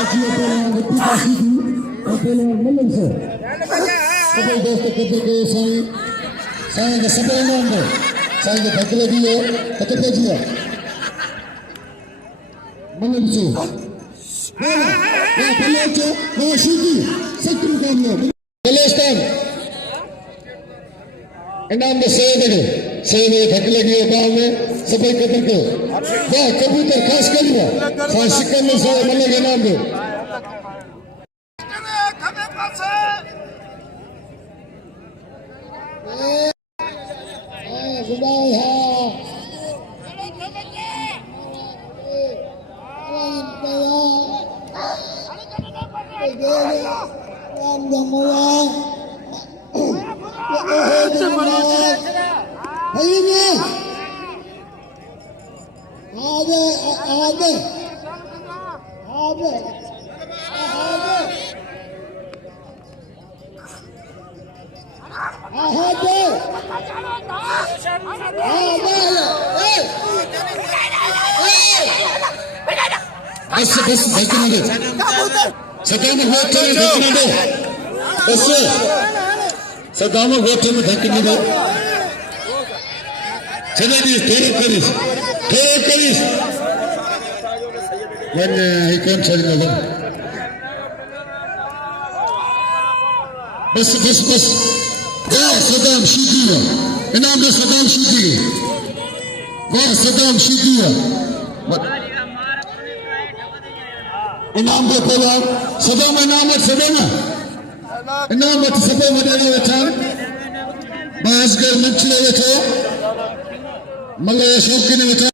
अच्छी पहलवान के पिता सीधी और पहलवान मल्लन से सभी दोस्त कदर के साईं के सभी इनाम दे साईं के धक लगी है कते जिया मल्लन से बोलो या पहलवान वो सीधी सच्ची मुकाबला बलोस्तान इनाम में सैयद धक लगी है गाँव में सभी कदर को वाह कबूतर खास करी वाह साईं सिकंदर से मलिक इनाम दे बस बस धक्के दो सदाम गोठे में धक्के दो बस सदाम गोठे में धक्के दो चले दी थोड़े करीस वन ही कौन चल लगा बस बस बस वाह सदाम शीदी इनाम दे सदाम शीदी वाह सदाम शीदी इनाम दे पहलवान सदाम इनाम सभा वॾे वेठा बासगर मंचले वेठो मल शौक़ीन वेठा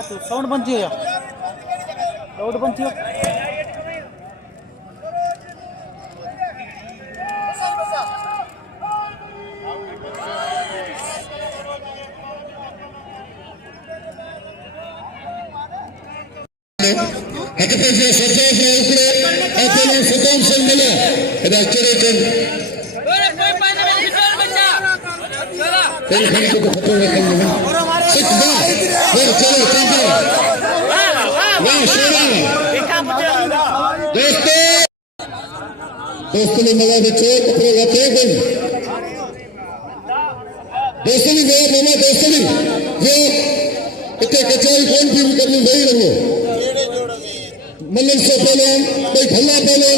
साउंड बंद थी साउंड बंद थी दोस्तों मजा बच्चों कपड़े लाते हैं दोस्तों गया मामा दोस्तों जो इतने कचाई कौन भी करनी नहीं रहो मल्ल से पहले कोई भला पहले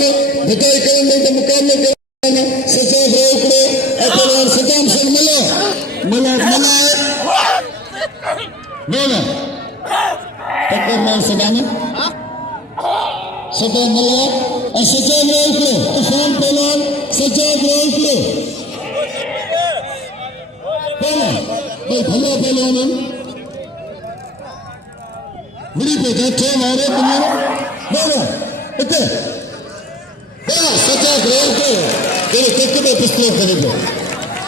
भटाई करण नहीं तो मुकाबले करना सचा ब्रोकड़े अपने सदाम से मिला मला मला बोला टक्कर मार सदाम सदा मला और सचा ब्रोकड़े तूफान पहले सचा ब्रोकड़े पहले कोई भला पहले बड़ी पे जाते मारे तुम्हारे बोलो इतने बोलो सचा ब्रोकड़े तेरे कितने पिस्तौल करेंगे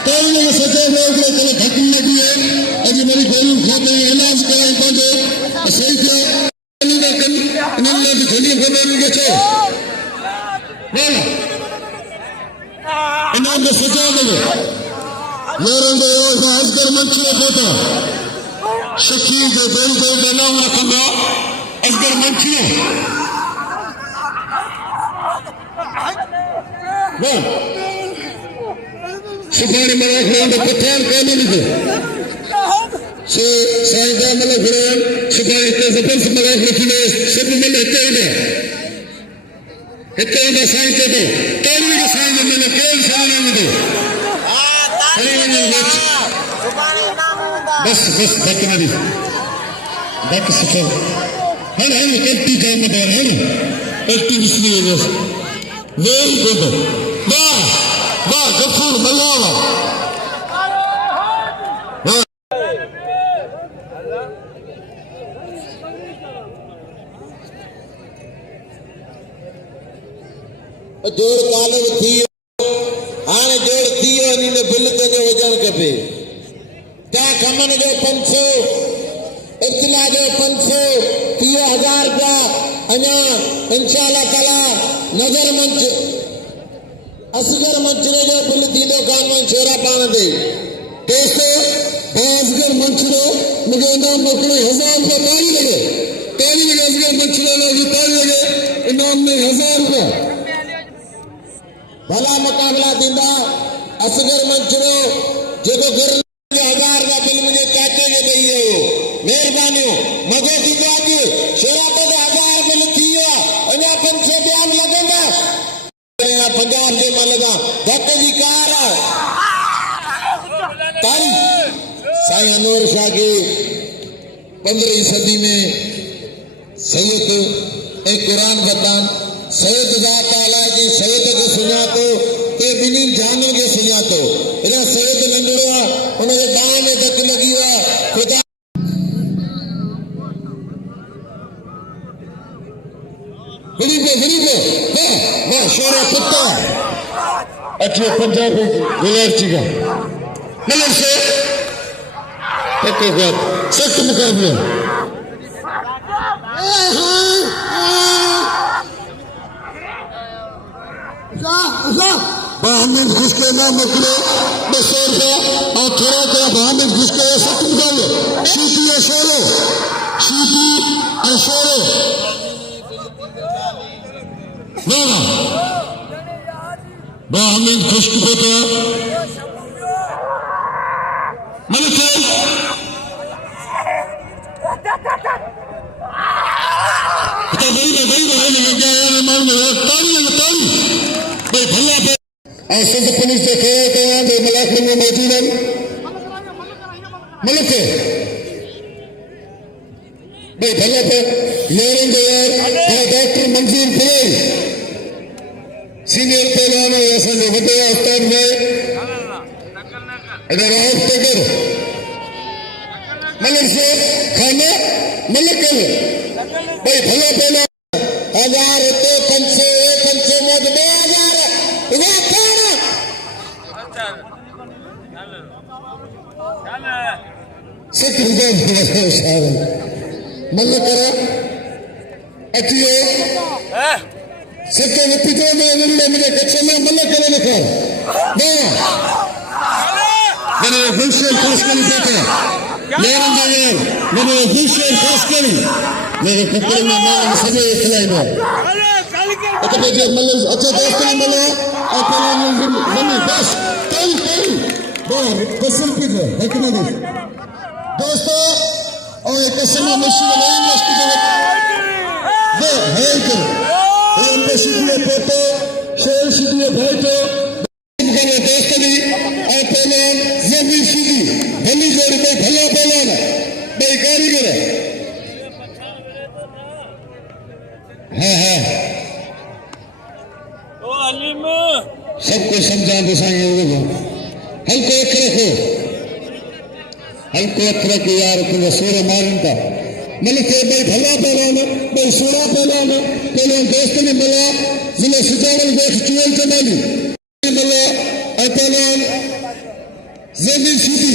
कई लोग सचा ब्रोकड़े तेरे खत्म लगी है अभी मेरी गोली खाते हैं इलाज कराएं पहुंचे सही क्या इन्होंने भी झोली खबर नहीं गए बोलो इन्होंने सचा देंगे लोरेंगे असगर मंच में होता शकील जो दिल जो बना हुआ रखूंगा असगर मंच में सुखाने मना खुरान तो पठान कहने नहीं थे साइदा मना खुरान सुखाने के जबरदस्त से मना खुरान सब में लेते ही नहीं इतने ही साइन के दो तेरी भी साइन में मैंने केवल साइन में दो बस बस धक्का दी धक्का सफल है ना कल्टी जाम में है ना कल्टी इसलिए बस वेरी गुड वाह वाह गफूर मल्लावा जोड़ कालो थी हाणे जोड़ थी वञी न बिल तुंहिंजो हुजणु खपे क्या कमन जो 500 इब्तिला जो 500 30,000 रुपया अञा इंशाअल्लाह ताला नजर मंच असगर मंचरे जो बिल थींदो कानून छोरा पाण ते दोस्तो असगर मंचरो मुझे इनाम मोकिले 1000 रुपया ताली लगे असगर मंचरो जी ताली लगे इनाम में 1000 रुपया भला मुकाबला दींदा असगर मंचरो जो घर 1000 का बिल मुझे चाचे के दई हो मेहरबानी मजे दींदो अज शेरा पे 1000 बिल थी वियो अञा 500 ॿिया लॻंदा पंजाब जे मलगा धक जी कार तारी साईं अनवर शाह के 15वीं सदी में सैयद ए कुरान बतान सैयद ज़ात आला जी सैयद के सुञातो ते बिनी जानन के सुञातो एना सैयद लंगड़ो आ उनके बाह में धक लगी हुआ खुदा गरीब वाह वाह शोरा कुत्ता अच्छे पंजाब गुलाब जी का मतलब से सख्त मुकाबला बहामिद घुस के ना निकले 200 रुपया और थोड़ा थोड़ा बहामिद घुस के सख्त मुकाबले शीती अशोरे ना बहामिद घुस के होता मलिक सिंध पुलिस के खड़ा जो मलाखन में मौजूद हैं मलिक भाई भला पे लोरेंगे यार डॉक्टर मंजूर फिरोज सीनियर पहलवान है असांजो वॾो उस्ताद में इधर राहत तगर मलक से खाने मलक कर भाई भला पहले 1000 तो 500 मोद 2000 इधर खाना सिख मलक करो अचियो सत्य पितो में मुझे कच्चे में मलक करे लिखो मैंने हुसैन खासकरी देखे मेरे यार मैंने हुसैन खासकरी मेरे कपड़े में मैंने सभी खिलाई में अच्छा बेटे मतलब अच्छा दोस्त ने बोला अपने मम्मी बस कल बाहर कसम की है कि नहीं दोस्तों और कसम में मशीन नहीं मस्ती वो है कि ये मशीन पोतो शेर सीधी बैठो करे दोस्त ने अपने जमीन सीधी भली जोड़ पे भला बोला बेकारी करे हाँ सबको समझा दसाइए हल्को अखर को यार तुझे सूर मारन का मतलब के भाई भला पहलाना भाई सूरा पहलाना पहले दोस्त ने मिला जिले सुजानल देख चुएल चमाली मिला अपना जमीन सीधी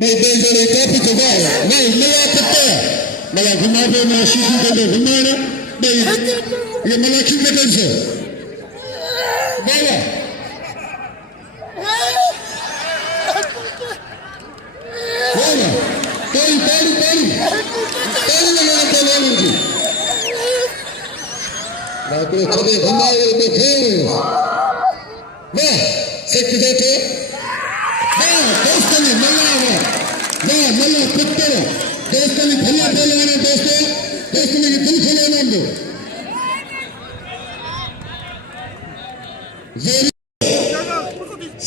भाई भाई जोड़े काफी जगह है नहीं मिला पत्ता मला घुमावे में सीधी को घुमाना भाई ये मला की बेटन से बोला बोला तेरी लगाना पहले मुझे रात्रि चले घुमाए तो खेल वाह सिख जाते वाह दोस्त ने मल्ला वाह मल्ला कुत्ते दोस्त ने भला बोलवाना दोस्त ने दिल खोलना दो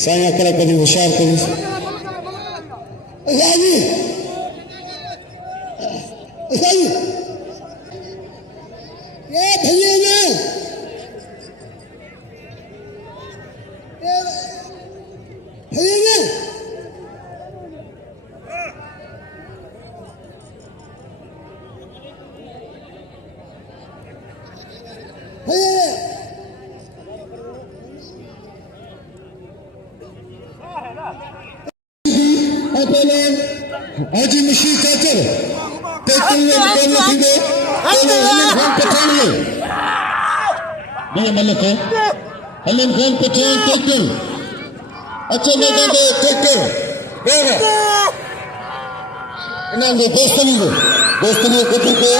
साया करा कभी होशियार कभी राजी ये भैया ना भैया ना भैया आज मशीन चाचर ट्रैक्टर में निकालने थींदो पहले हलन खान पठान ले ये मलक है हलन खान पठान ट्रैक्टर अच्छा मैं कहते ट्रैक्टर देगा इन्हें दे दोस्तनी कथी को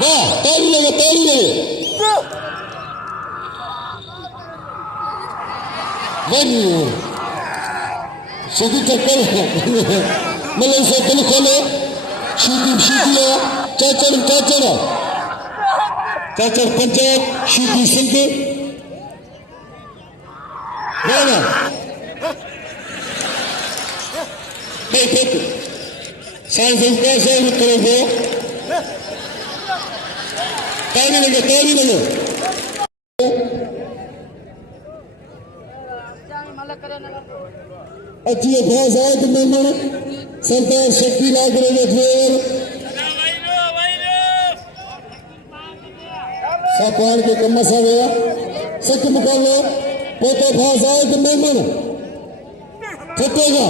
वाह ताली लगे वन सीधी चक्कर मतलब से दिल खोलो सीधी चाचर पंचायत सीधी सिंह ना साइंस का से करोगे ताली लगे अच्छी घास आए तो मेहमान सरदार शक्ति लाग रहे थे सापान के कम सा गया सच मुकाबला पोता घास आए तो मेहमान छटेगा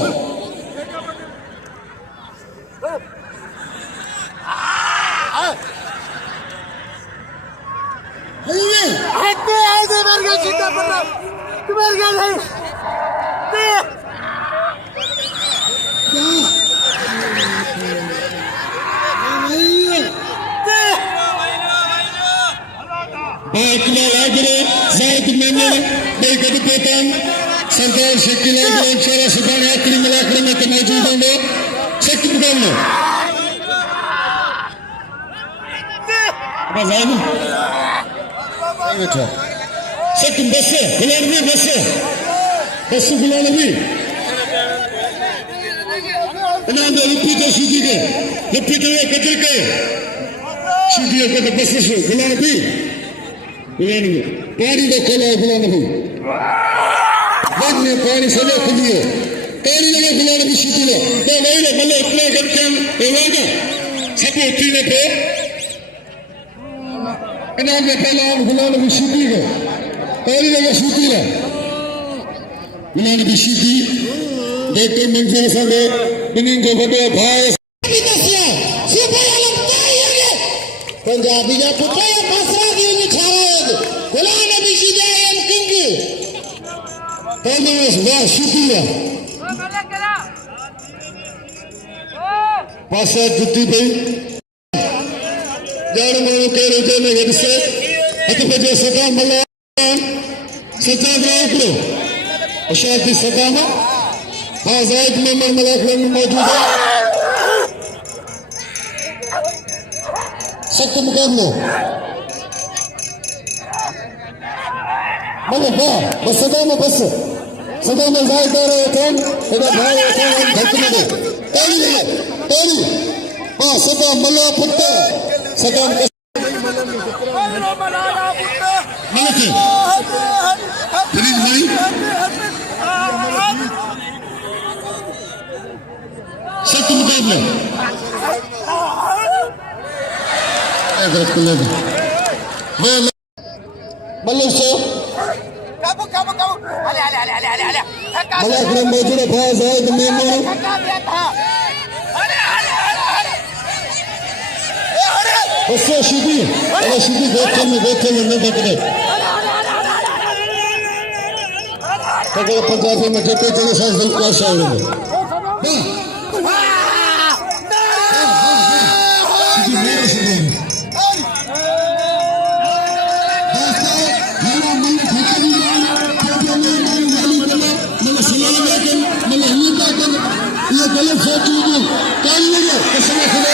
सरदार शक्ति लाग चेहरा सुधार आखिरी मिलाकर में तो मौजूद होंगे शक्ति मुकाबले शक्ति बस गुलाम भी लिपि तो सीधी के लिपि तो कतर के सीधी के तो बस गुलाम भी पानी का खोला गुलाम भी पानी सजा खुलिए पहली जगह गुलाम की शीती ने तो वही ने मतलब इतना करके होगा सब उठी ने पे इनाम में पहला गुलाम की शीती को पहली जगह शीती ने गुलाम की शीती देखते मंजर संगे बिनिंग को बड़े भाई पंजाबी का पुत्र या मसरा की उन्हें खाया गुलाम नबी सीधा एम किंग पहले वाह शुक्रिया पासा जुटी भाई जान मानो के रोजे में हेड से अत बजे सदा मलान सच्चा ग्राहक लो अशांति सदा में आजाद में मलाक में मौजूद है सत्य मुकाबले मतलब वाह बस सदा में जायदा रहे थे इधर भाई थे हम धरती में तेरी हाँ सदा मल्ला पुत्र सदा मलके प्लीज भाई सत्य मुकाबले मतलब से मलाक मौजूद भाई जायद मेमोरी बस शीदी देखते में नहीं देखते तो पंजाबी में जब चले शायद क्या शायद में ये गलत सोच लीजिए काल लीजिए कसम खुदा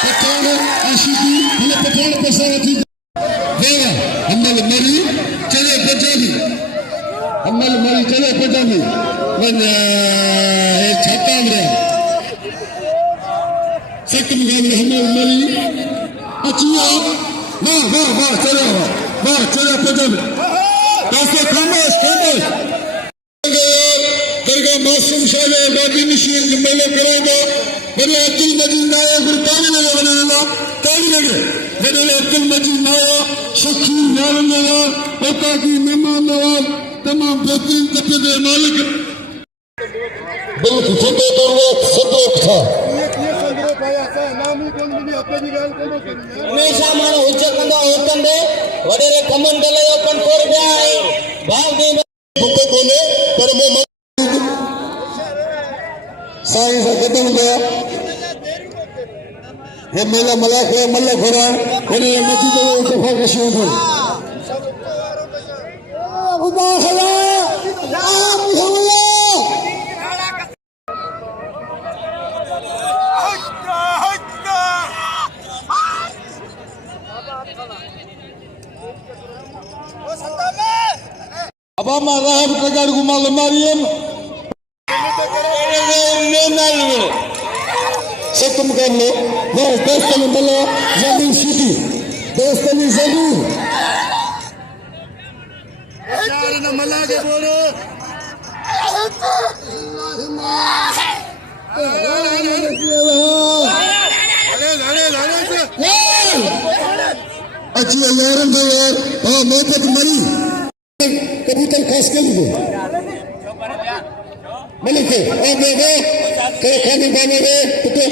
पठान आशिकी हमें पठान पैसा रखी देगा हमल मरी चले पंजाबी मन छाता में सख्त मुकाबले हमल मरी अचिया वाह चले पंजाबी दोस्तों खामोश मासूम शाह बाकी मशीन मेले करेंगे बड़े अब्दुल मजीद नाया गुरतानी लगे बनेगा ताली लगे बड़े अब्दुल मजीद नाया शकील नारन नवाज पता की मेहमान नवाज तमाम बेहतरीन तबके के मालिक बिल्कुल छोटे तौर पर सदोक था हमेशा मानो उच्च कंदा होतंदे वडेरे कमन दले ओपन कोर गया है भाव दे भूखे कोने पर मैं साईं से खत्म गया ये मेला मलाक है मल्ला घोड़ा यानी ये मस्जिद में इत्तेफाक का शौक है खुदा खदा राम खदा अब हम राहब कगाड़ गुमाल मारियम सत्य मुकाबले दोस्तनी मल्ला जमीन सीटी दोस्तनी जमीन मल्ला के बोलो अच्छी यार हाँ मोहब्बत मरी कबूतर खास कर दो मलिक करे खाने पाने में तो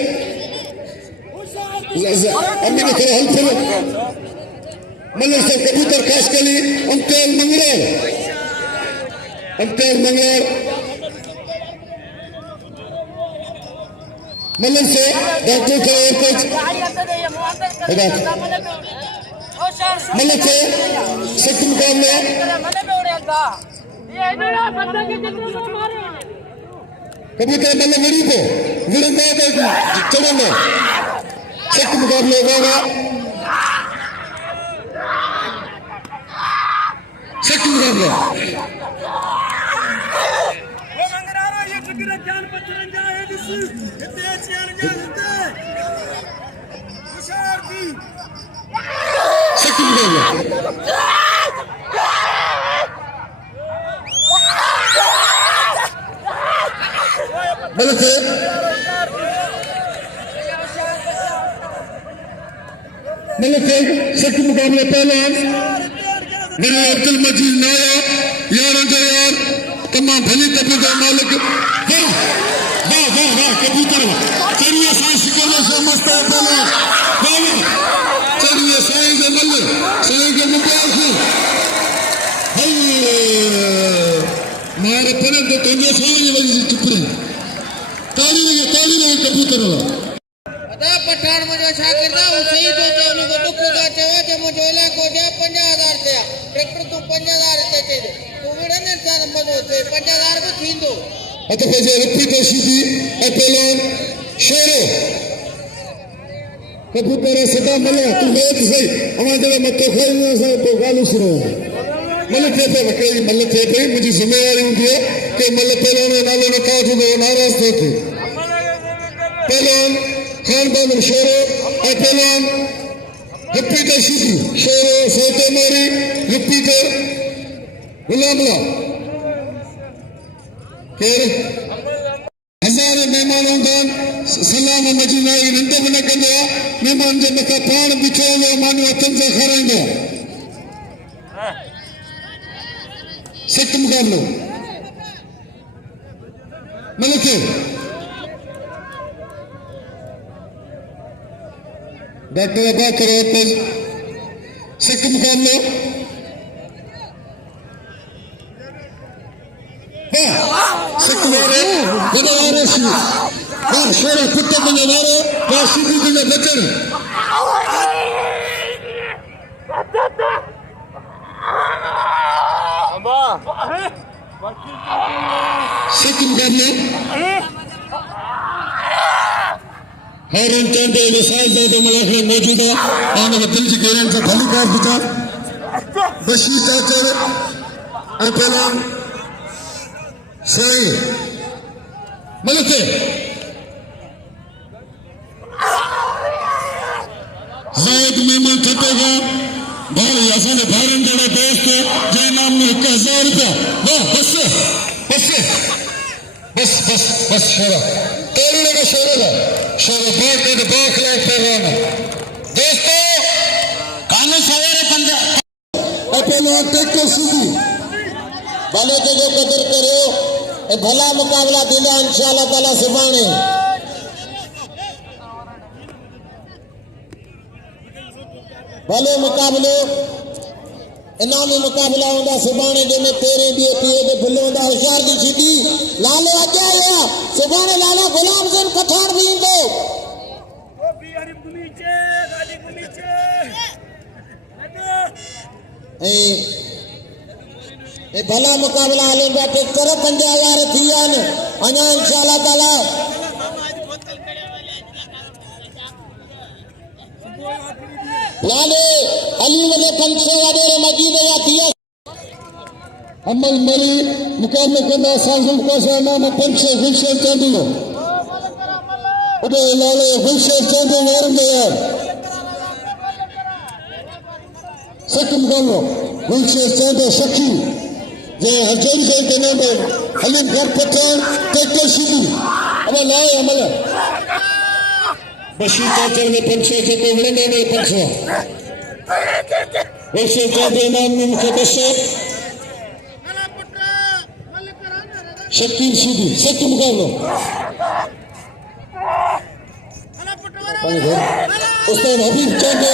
अम्मी ने करे हल फिर मलिक से कबूतर खास कर ली अमतेल मंगल मलिक से डॉक्टर करे कुछ मलिक से सख्त मुकाबले कबूतर मल्ल मरी को विरंदा चढ़ने सख्त मुकाबले होगा सख्त मुकाबले सख्त मुकाबले मलिक सख्त मुकाबला पहलवान मेरे अब्दुल मजीद नाया यार यार तमाम भली तबीयत का मालिक वाह वाह वाह वाह कबूतर चलिए साईं शिकंदर से मस्त है पहलवान वाह वाह चलिए साईं के मल साईं के मुबारक मारे परे तो तुझे साईं की वजह से चुप रहे ताली लगे कबूतर अदा पठान मुझे शागिर्दा उसी जो उन को दुख का चवा जो मुझे इलाको दे 50,000 दे ट्रैक्टर तो 50,000 दे दे तू विड़न इंसान मजो थे 50,000 को थींदो अत पैसे रिपीट सीधी पहलवान शेरो कबूतर सदा मले तू बहुत सही हमारे जरा मत खाई से तो गालू सुनो मल थे पे वकई मल थे पे मुझे जिम्मेदारी होती है कि मल पहलवान नालो न काट दो नाराज थे पहलवान खानदान शेरो पहलवान रिपीटर सीधी शेरो सोते मारी रिपीटर गुलामला केर हजार मेहमान होंदन सलाम मजीना नंद बन कंदो मेहमान जे मका पाण बिछो मानी हथन से खराइंदो सख्त मुकाबलो मलिक डॉक्टर अबा करो तो सख्त मुकाबलो सख्त मारे बड़ा मारे सी और शेर कुत्ते बने मारो या सीधी बने बचन सख्त मुकाबलो हारून चांदे वसाइल ज़ादे मलाख में मौजूद है आने के दिल की गहराई से भली कार बिचा बशीर चाचर और पहलवान सही मलिक जायद मेहमान थपेगा भाई असाने भारन जड़ा दोस्त जय नाम में 1000 रुपया वाह बस बस बस बस बस शेरा तेरी लगा शेरा बात के दाखिला पहलवान दोस्तों कानून सवेरे पंजा पहलवान ट्रैक्टर सीधी भले तो जो कदर करो ए भला मुकाबला दिला इंशाअल्लाह ताला सुभाने भले मुकाबलो इनामी मुकाबला होंदा सुभाने जने तेरे भी पिए दे भले होंदा होशियार दी सीधी लालो अजा या सुभाने लाला गुलाम हुसैन पठान भी इंदो ओ बी हरिफ गुमीचे गाजी गुमीचे ए भला मुकाबला हले बा ट्रैक्टर 50,000 थियान अना इंशाअल्लाह ताला लाले अली ने पंछे वाले मजीद या दिया अमल मरी मुकाबले कंदा साजुल को से नाम पंछे गुलशन चांदीनो उदे लाले गुलशन चांदी वारंदे यार सख्त मुकाबलो गुलशन चांदी सखी जे हजर के देने में हलीम घर पठान ट्रैक्टर सीधी अब लाए अमल बशीर चाचर में पंछे के तो विड़ने में पंछे वैसे चाहते नाम में मुझे बसे शकील सीधी सख्त मुकाबलो उस्ताद हबीब चांदे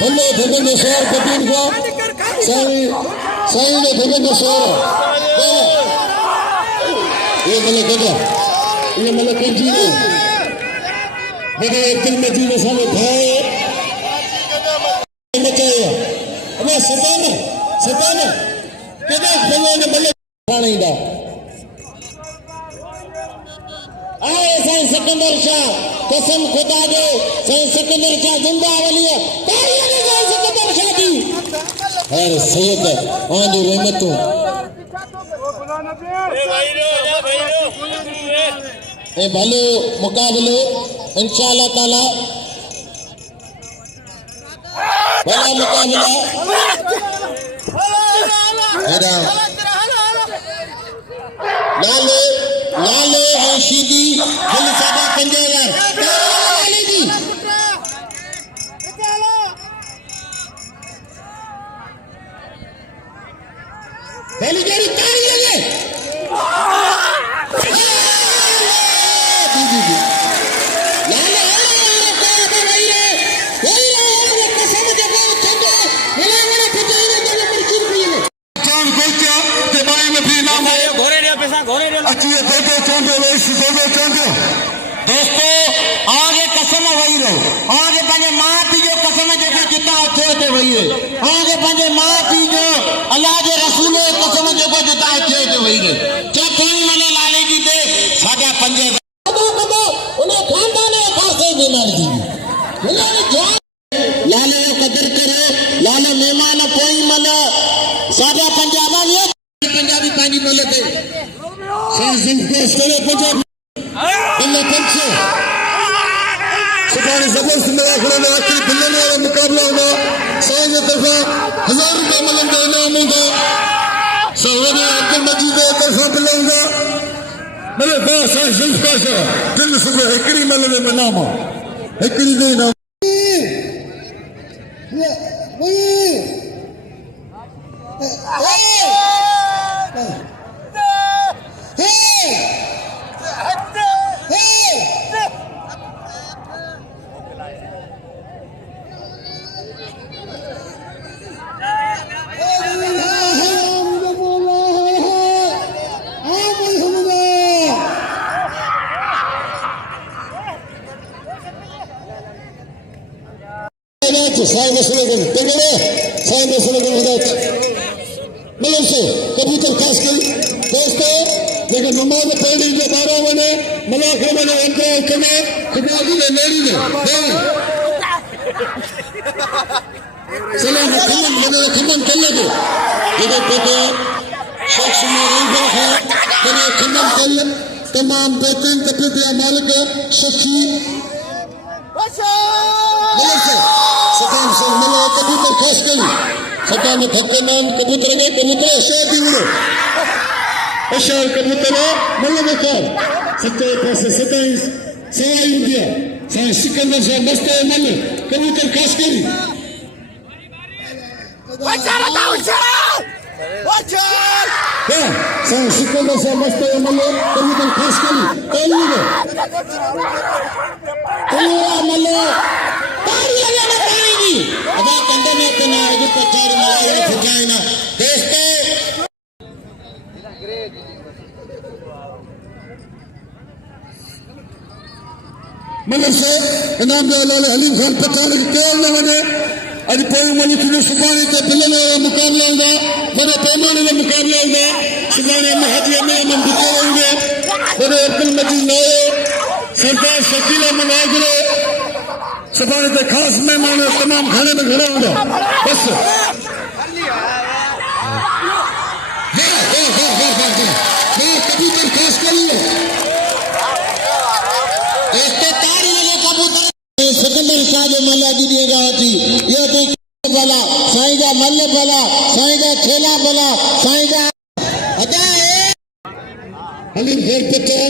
भले धगन शहर कबीर का साईं ने धगन शहर ये मलक जी मेरे अब्दुल मजीद साले भाई मचाया अबे सताना केदा भगवान मलक खाणीदा आए साईं सिकंदर शाह कसम खुदा दे साईं सिकंदर शाह जिंदा वली है तालियां दे साईं सिकंदर शाह दी हर सैयद आंदी रहमतों ए भलो मुकाबलो इंशाअल्लाह ताला भला मुकाबला लाले लाले हशीदी दिल सादा 5000 लाले जी पहली जोड़ी ताली लगे दोस्तों आगे कसम वही रहो आगे पंहिंजे माउ पीउ जो कसम जेके जिता अचे ते वही रहे आगे पंहिंजे माउ पीउ जो अल्लाह जे रसूल जो कसम जेको जिता अचे ते वही रहे चौथी मने लाले जी ते 5.5 उन खानदान खासे बीमारी थी लाले जो कदर करे लाले मेहमान कोई मन 5.5 पंजाबी पानी बोले थे पंजाबी सुभाणे जबरदस्त मेरा खड़ा आखिरी बिल्लन वाला मुकाबला होगा साईं की तरफा 1000 रुपये मिलेंगे इनाम होगा सौरभ अब्दुल मजीद की तरफा मिलेगा मेरे पास साईं जुल्फकार शाह दिल सुबह हिकड़ी मिलने में नाम हिकड़ी दे नाम साईं स्लोगन साईं स्लोगन मतलब से कबूतर खास करी दोस्तों लेकिन नमाज पढ़ने जो 12 बने मलाख बने अंतरा कने खुदा जी ने लेडी ने चलो खमन बने खमन कर ले ये पोते शख्स में रही है कने खमन कर तमाम बेहतरीन तकलीफ मालिक शख्सी सदाम से मिला कबूतर खास करी सदाम थके नाम कबूतर के कबूतर शादी उड़ो अशार कबूतर मतलब कर सत्ते पासे 27 सवाई रुपया साईं सिकंदर शाह मस्ते मल कबूतर खास करी साईं सिकंदर शाह मस्ते मल कबूतर खास करी मल अदा कंधे में तो ना आगे पचार मलाई फुकाए ना दोस्तों मतलब से इनाम दे लाले हलीम खान पचार के केवल न बने आज पोई मलिक ने सुभाणे ते बिलन वाला मुकाबला होगा बड़े पैमाने का मुकाबला होगा सुभाणे महाजी में हम दिखे होंगे बड़े अब्दुल मजीद नए सरदार शकीला मनाजरे सुभाणे ते खास मेहमान तमाम खाने में खड़ा होगा बस कबूतर खास करिए कबूतर सिकंदर शाह जो मल्ला जी दिएगा थी ये तो भला साईं का मल्ल भला साईं का खेला भला साईं का अदा हलीम खेल पचाए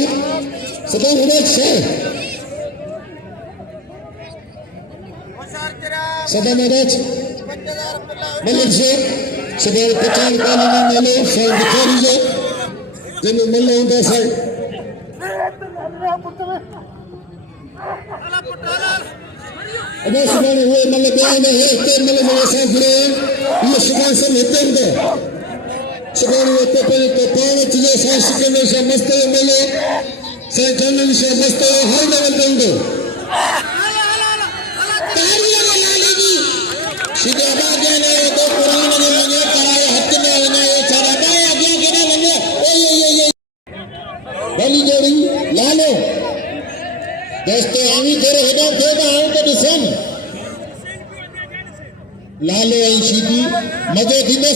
सदा उड़े से सदा महाराज मलिक से सदा 50 का नाम ले साईं बिचारी जो जिन्हें मल्ला होता साईं अबे सुभाणे हुए मल्ला बयान है ते मल्ला मल्ला साईं जुड़े ये सुभाणे सब हिते हैं सुभाणे होते पे तो पाण चले साईं सिकंदर शाह मस्ते मल्ले साईं चंदन शाह मस्ते हर लेवल पे उंदो सीधे आबाद जाने तो कुरान ने लगे कराए हक में होना ये सारा बाय आगे के ना लगे ये भली जोड़ी लालो दोस्तों आमी तेरे हेडा फेदा हूं तो दिसन लालो ऐं सीधी मजे थींदो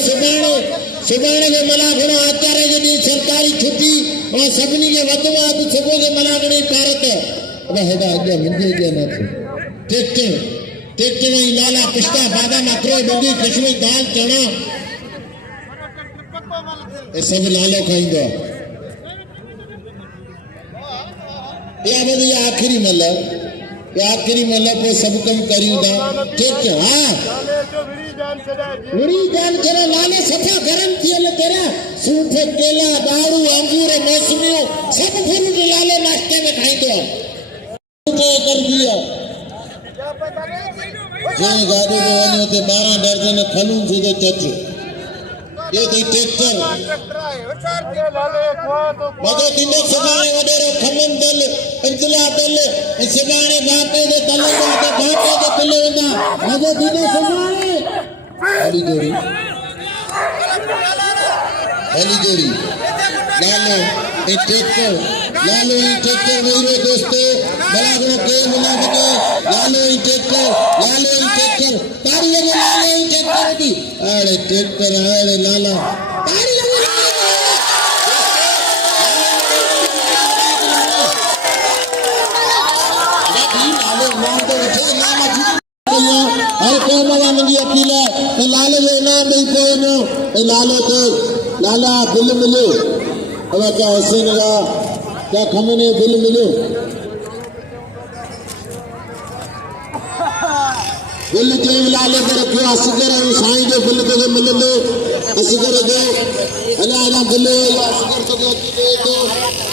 सुभाणे जे मलाखणो आचार्य जे ॾींहुं सरकारी छुट्टी मां सभिनी खे वधि में वधि सुबुह जे मलाखणे भारत अब हेॾा अॻियां मुंहिंजे अॻियां न थियो टेक्टर में लाला पिस्ता बादाम अखरोट बूंदी किशमिश दाल चना ये सब लालो खाईंदो या बदे आखिरी मतलब पे सब कम करियूं था ठीक है हां वड़ी जान जरा लाले सफा गरम थियल तेरा सूफ केला दारू अंगूर मौसमियों सब फ्रूट लाले नाश्ते में खाइंदो तो कर दिया जे गाड़ी में वने ते 12 दर्जन खलूं सुदो चच ये तो ट्रैक्टर मदो दिनो सगाने वडेरो खमन दल इंतला दल सगाने बापे दे तले दे बापे दे तले वेंदा मदो दिनो सगाने हली जोड़ी लालो ए ट्रैक्टर मेरे दोस्तों बलागो के मुनाफिके लालो ए ट्रैक्टर तारी लगे लालो ए ट्रैक्टर दी अरे ट्रैक्टर अरे लाला तारी लगे लालो नाम तो उठे नाम अरे कोई मजा मुझे अपील है लालो जो नाम नहीं कोई लालो तो लाला बिल मिलो अब क्या हुसैन का क्या खमने बिल मिलो बिल जो लाले पर रखियो असगर साईं जो बिल तो मिलंदो असगर जो अला बिल या असगर तो अची तो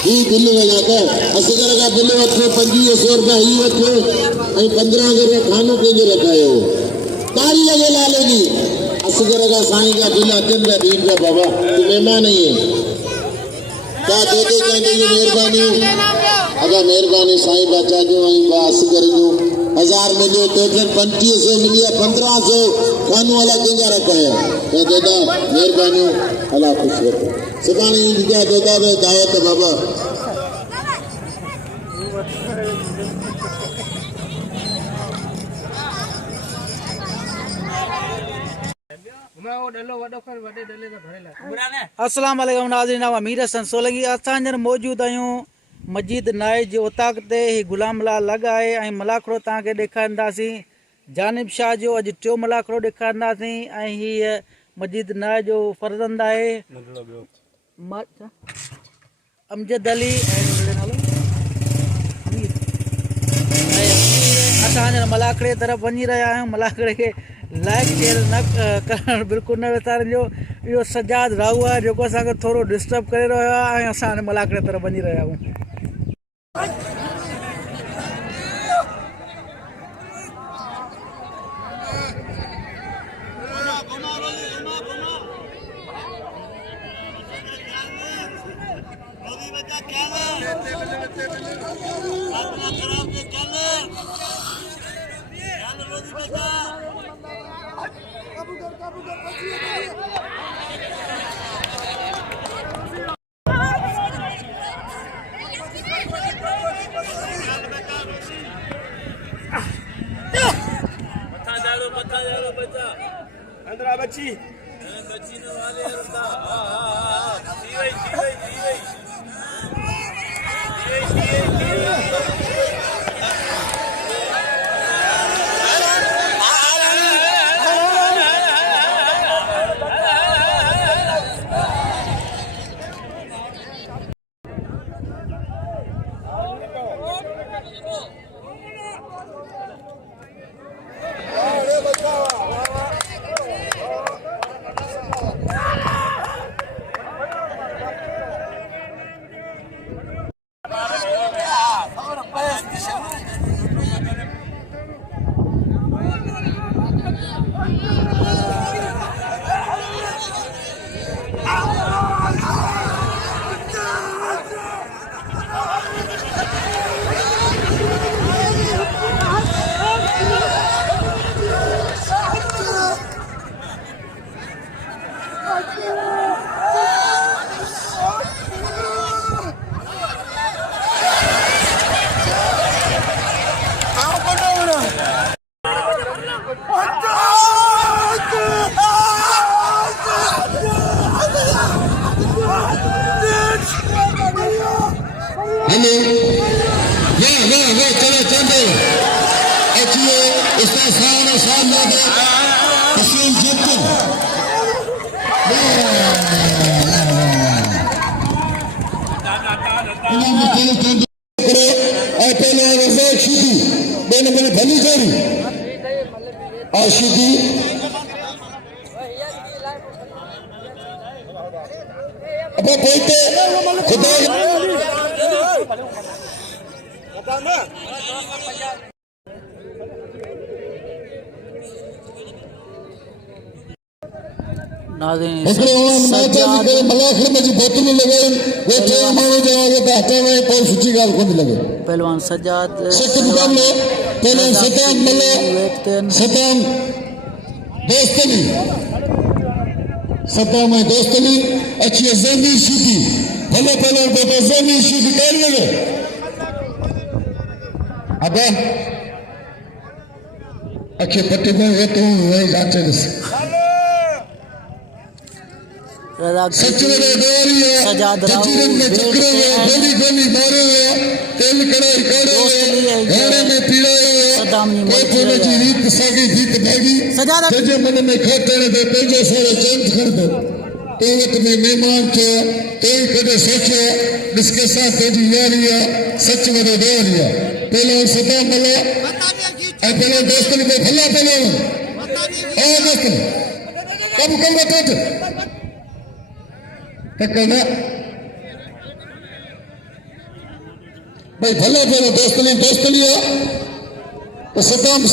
ही बिल वजा तो असगर का बिल वठो 2500 रुपया ही वठो ऐं 15 रुपया खानो केंजो रखायो तारी लगे लाले की असगर का साईं का बिल अचन का दीन का बाबा तू मेहमान ही है क्या दे कहते ये मेहरबानी अगर मेहरबानी साईं बचा जो आई बा असगर जो 1000 मिलियो टोटल 2500 मिलिया 1500 खानो वाला केंजा रखाया मैं देदा मेहरबानी अल्लाह खुश रखे सुभाणे दिया देदा बे दावत बाबा अस्सलाम वालेकुम नाज़रीन अमीर हसन सोलंकी असां हींअर मौजूद आहियूं मस्जिद नाइज जे उताक ते गुलाम लाल लॻ आहे ऐं मलाखड़ो तव्हांखे ॾेखारींदासीं जानिब शाह जो अॼु टियों मलाखड़ो ॾेखारींदासीं ऐं हीअ मस्जिद नाइज जो फर्ज़ंद आहे अमजद अली ऐं असां हींअर मलाखड़े तरफ़ वञी रहिया आहियूं मलाखड़े खे लाइक शेयर न करणु बिल्कुलु न विसारिजो इहो सजाद राहू आहे जेको असांखे थोरो डिस्टर्ब करे रहियो आहे ऐं असां हाणे मलाखड़े तरफ़ वञी रहिया आहियूं अंदरा बच्ची ने वाले हेलो वो चलो चंदे एचिए इसका सारा सामने दे हसीन जत्तन इन्हें मुझे चंदे करो शीदी अबे बोलते खुदा नाज़रीन हिकिड़े सजाद मलाखड़ में जी बोतलूं लॻाइनि उहे टे माण्हू जो आहे त हटाइण पोइ सुठी ॻाल्हि कोन लॻे पहलवान सजाद सत मुक़ाबिलो पहले सदाम मल्ला सदाम दोस्तनी सदाम ऐं दोस्तनी अची ज़मीन शीदी भले पहले बेटा ज़मीन शीदी कर लॻे अबे अखे पट्टी में वेठो वही जांच ॾिस सच में डोरिया सजाद जजीरन में चक्र हुआ गोली गोली मारे हुआ तेल कड़ाई काढ़े हुआ घाड़े में पीड़ाए हुआ कोठे जी रीत सागी जीत भागी जजे मन में खोटण दे पंहिंजो सारो चंद खण दो तो वक्त में मेहमान थे तो कदे सोचो जिसके साथ तेजी यारी है सच में डोरिया पहले सदा मले पहले दोस्तन को भला पहले दोस्तन कब कब बता तकना भाई भले भले दोस्तनी है तो सदाम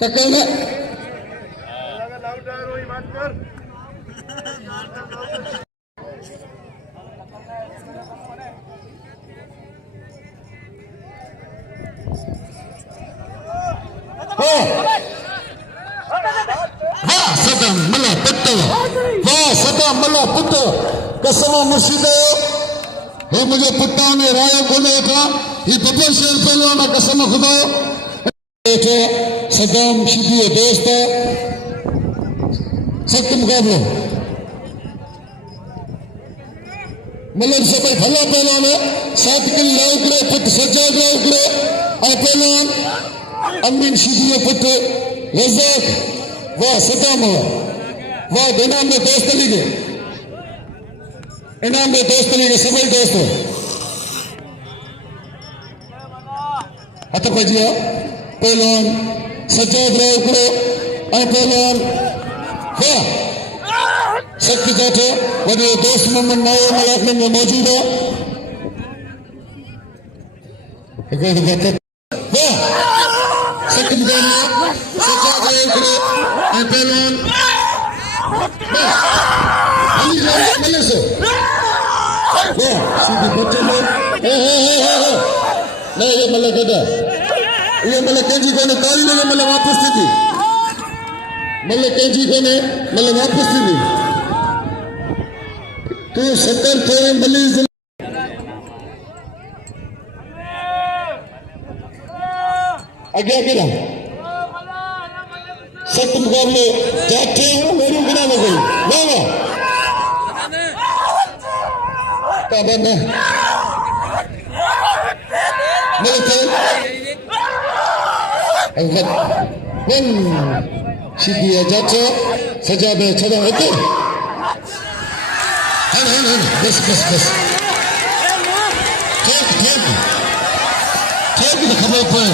तकना वाह सदाम मल्ला पुत्र कसम मुर्शिद हे मुझे पुट्टा में राय कोने था ये बब्बर शेर पहलवान कसम खुदा सदाम शीदी दोस्त सख्त मुकाबलो मतलब सब भला पहलवान 7 किलो लाइकड़े पुट सजाद लाइकड़े आ पहलवान अमीन शीदी पुट रज़ाक वाह सदाम वाह इनाम में दोस्तनी के सभी दोस्त हथ पजिया पहलवान सजाद लाइकड़ो आ पहलवान वाह शक्ति जाठो वॾो दोस्त मोहम्मद नयो मलाखन में मौजूद है वाह शक्ति जाठो सजाद लाइकड़ो आ पहलवान अली मले से वाह सीधी बच्चे में नहीं ये मले गदा ये मले केजी कोने ताली लगे मले वापस थी मले केजी कोने मले वापस थी तू 70 थोड़े मली आगे गिरा सख्त मुकाबले जाते मेरू गिरा हो गई वाह क्या बनना मेरे थे वन सीधी जाते सजा दे छड़ा होते बस ठीक खबर पर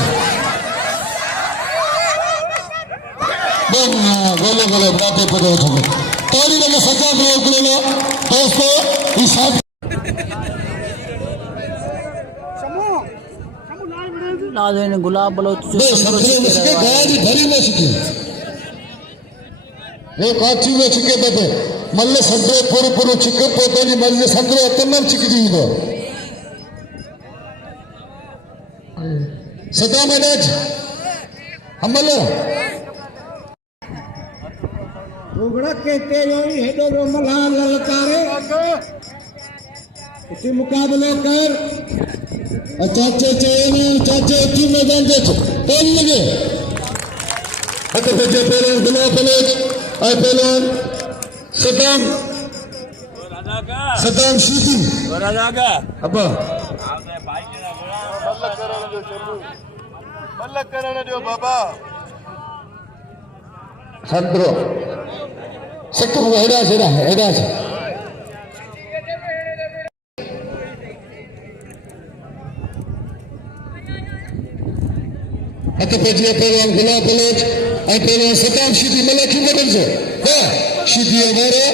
गोले बातें पड़े उठो ताली लगे सजा दो दोस्तों हिसाब नाज़रीन गुलाब बलोच गाड़ी भरी न सके वो काठी में छिके बदे मल्ले संद्रो पूरो छिके पोते जी मल्ले संद्रो तमाम छिके जी दो सदा में नेज हमलो उगड़ा कहते जोई हेडो रो मल्हार ललकारे इसी मुकाबले कर चाचे उठी मैदान देख कौन लगे हट बजे पहलवान गुलाब बलोच आए पहलवान सदाम शीदी अब्बा मल्लक करण जो बाबा संद्रो सेक्टर को हेडा से आता पहुंचे पहलवान गुलाब बलोच और पहलवान सताम शीधी मल्ला की मदद से शीधी हमारे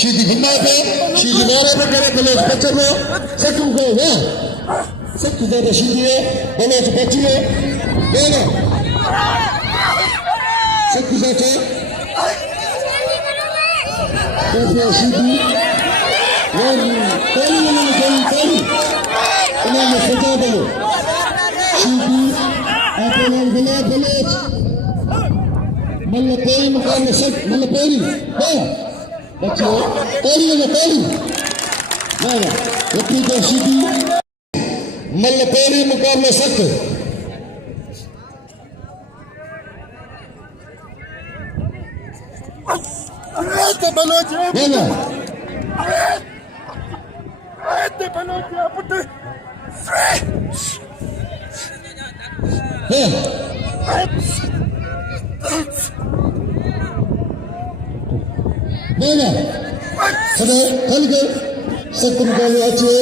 शीधी घुमा पे शीधी मारे पे करे बलोच बच्चे में सेक्टर को सेक्टर दे शीधी है बलोच बच्चे में बोलो सेक्टर बच्चे तो शीधी पहली इन्होंने सजा बलो शीधी पहलवान गुलाब बलोच मल्ला पेरी मुकाबले सट मल्ला पेरी बच्चों पेरी ना रखी तो शीधी मल्ला पेरी मुकाबले सट बलोच बोला बलोच पुट बोला खड़े खल गए सत्य मुकाबले अच्छे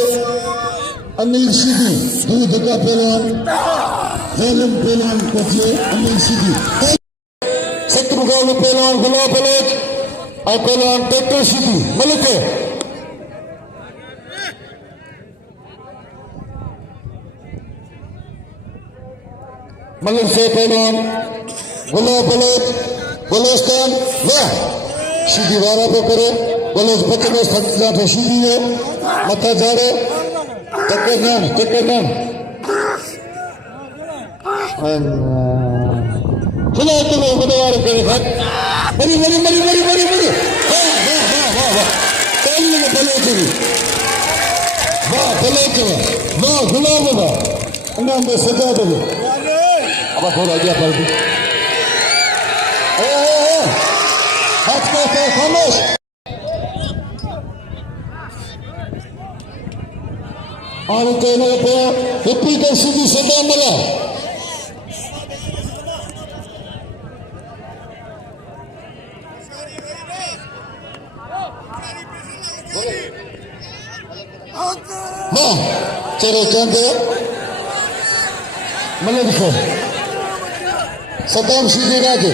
अमीर शीधी दूध का पहलवान जालिम पहलवान पहुंचे अमीर शीधी सत्य मुकाबले पहलवान गुलाब बलोच और पहलवान ट्रैक्टर शीधी मलिक मलिक से पहलवान गुलाब बलोच बलोचस्तान वाह शीधी वारा पे करे बलोच बच्चे में जाते शीधी है मथा झाड़े टक्कर नाम चलो तुम बुधवार करे खत मरी वाह ताली में बलोच वाह बलोच वाह गुलाब वाह इनाम में सजा दो अब थोड़ा आगे पलटी हाथ को खामोश और कहने पे हिप्पी का सीधी सदा मिला हाँ चलो चंदे मलिक को सदाम शीधी राजे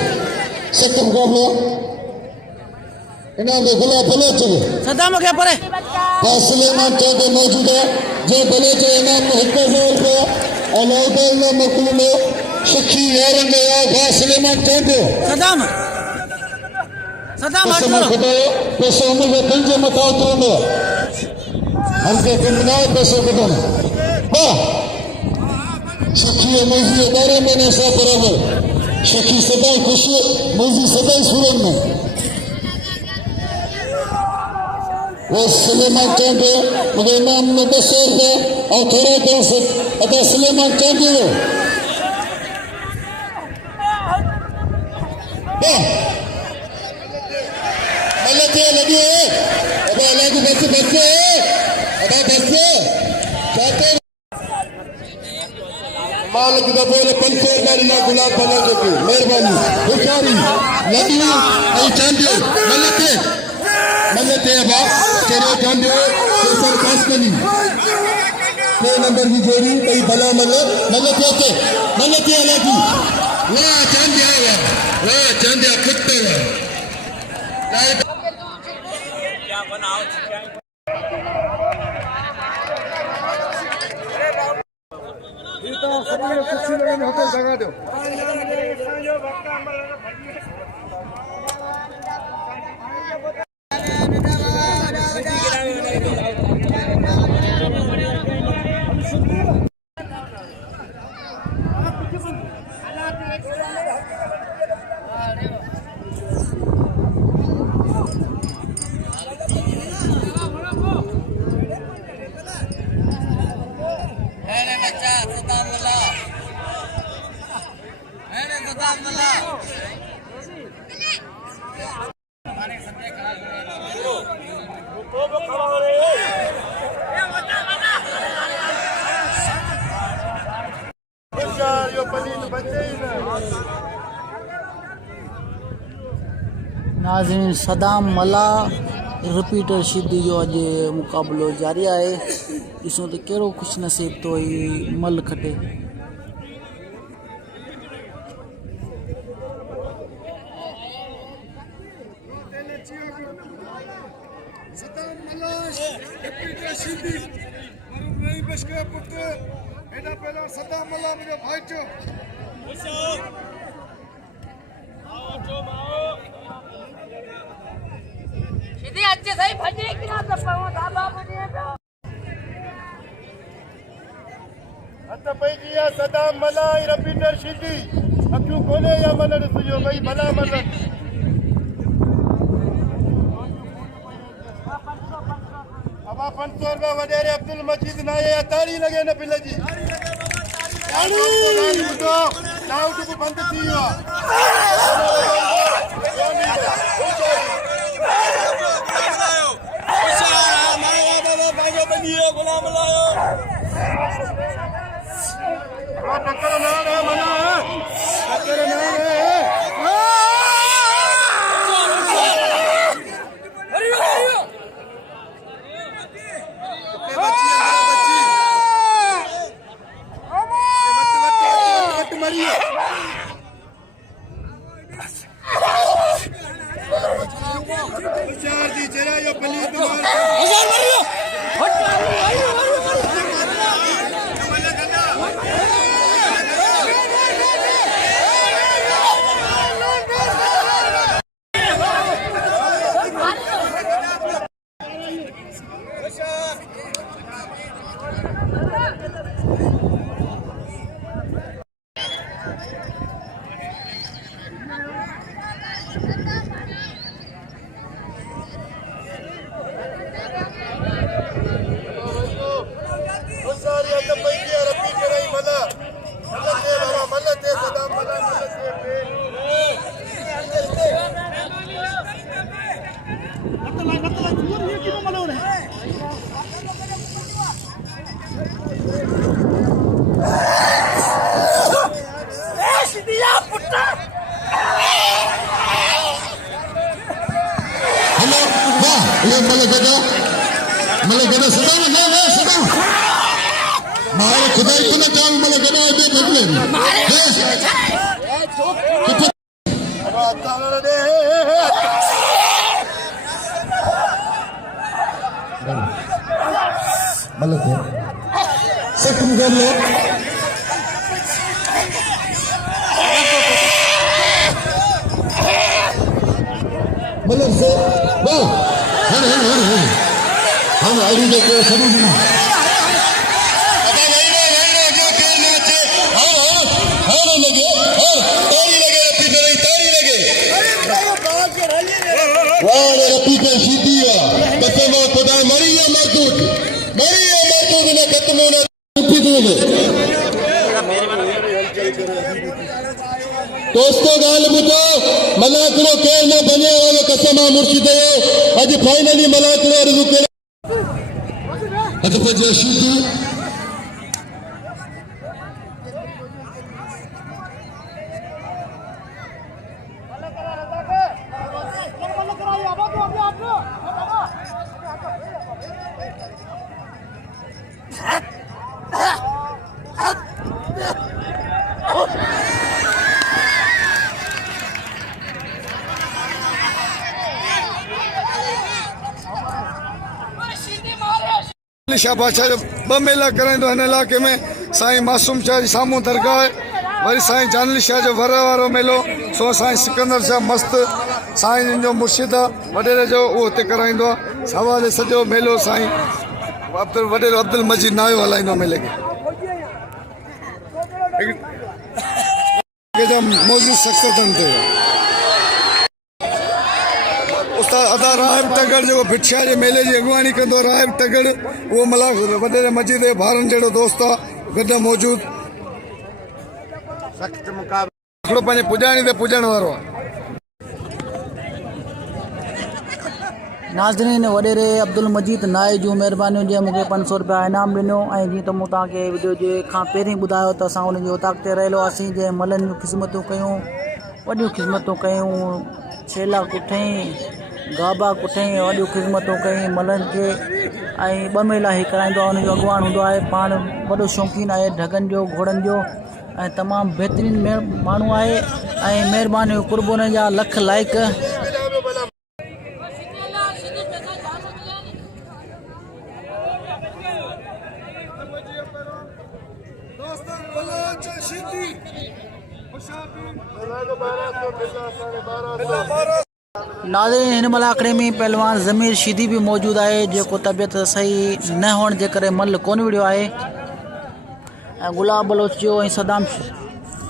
सत्य मुकाबला इनाम में गुलाब बलोच सदाम क्या पड़े सलेमान चौधरी मौजूद है जो बलोच इनाम में 1000 रुपया और लाउदाल मकलू में सखी यारंग सलेमान चौधरी सदाम पैसो उनके पंहिंजे मथां उतरंदो हमके बिना पैसो कढणो वाह सखी मौजी 12 महीने सां बराबर सखी सदाई ख़ुशि मौजी सदाई सूरत में वो सलेमान चौधरी मुझे इनाम में 200 रुपया और थोड़ा पैसे अदा सलेमान चौधरी लगे अब अलग बच्चे मालिक का बोले 500 गाड़ी ना गुलाब बना की मेहरबानी हुशारी लगी आई चांदियो मलते बा तेरे चांदियो केसर खास कनी 2 नंबर की जोड़ी कई भला मलते लगी वाह चांदिया कुत्ते जगह दो यो पनीर बच्चे ही ना नाज़रीन सदाम मला रिपीटर शिदी जो अॼु मुक़ाबिलो जारी आहे। ॾिसूं त कहिड़ो ख़ुशि नसीब तो ही मल खटे। सदाम मलाश रिपीटर सीधी मारो नहीं बस के पुट एडा पहला सदाम मला मुझे भाई चो सीधी अच्छे सही भजे कि ना तो पावा दादा बने आता पई किया सदाम मला रिपीटर सीधी अक्यों कोने या मन सुजो भाई भला मन अब 500 रुपया वडेरे अब्दुल मजीद ना ये ताड़ी लगे न पिला जी ताड़ी तो डाउट को बंद थी हुआ गुलाम लायो टक्कर ना रे मना टक्कर ना रे मतलब से वाह हम आईडी के को समझना रिपीटर सीधी बसनो खुदा मरिया मरदूद ने खत्म होना दोस्तों गाल बुझो मलाकड़ो केर न बने वाले कसम मुर्शिद अज फाइनली मलाकड़ो रुके अत जो सीधी शाह बादशाह जो ब मेला कराइंदो हिन इलाइक़े में साईं मासूम शाह जी साम्हूं दरगाह आहे वरी साईं जानली शाह जो वर वारो मेलो सो साईं सिकंदर शाह मस्त साईं जो मुर्शिद आहे वॾेरे जो उहो हुते कराईंदो आहे सवाले सॼो मेलो साईं वॾेरो अब्दुल मजीद नायो हलाईंदो मेले खे मौजूद शख़्सियतनि ते उस्ताद अदा राहिब तगड़ जो भिठिया जे मेले जी अॻुवाणी कंदो राहिब तगड़ उहो मलाक वॾेरे मजीद जे ॿारनि जहिड़ो दोस्त आहे गॾु मौजूद सख़्तु मुक़ाबिलो पंहिंजे पुॼाणी ते पुॼण वारो आहे। नाज़रीन वॾेरे अब्दुल मजीद नाए जूं महिरबानियूं जे मूंखे 500 रुपया इनाम ॾिनो ऐं जीअं त मूं तव्हांखे वीडियो जे खां पहिरीं ॿुधायो त असां उनजी उताक ते रहियल हुआसीं जंहिं मलनि जूं ख़िदमतूं कयूं वॾियूं ख़िदमतूं कयूं छेला कुठई गाबा कुठई वॾियूं ख़िदमतूं कई मलनि खे ऐं 2 मेला ही कराईंदो आहे। हुनजो अॻुवाण हूंदो आहे, पाण वॾो शौक़ीन आहे ढगनि जो घोड़नि जो ऐं तमामु बहितरीनु माण्हू आहे ऐं महिरबानी कुर्बानी जा लख लाइक। नाज़रीन हिन महिल आखिरी में पहलवान ज़मीर शीदी भी मौजूद है जो तबियत सही न होने के करे मल कोन विड़ियो है। गुलाब बलोच जो ऐं सदाम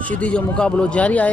शीदी जो मुक़ाबलो जारी है।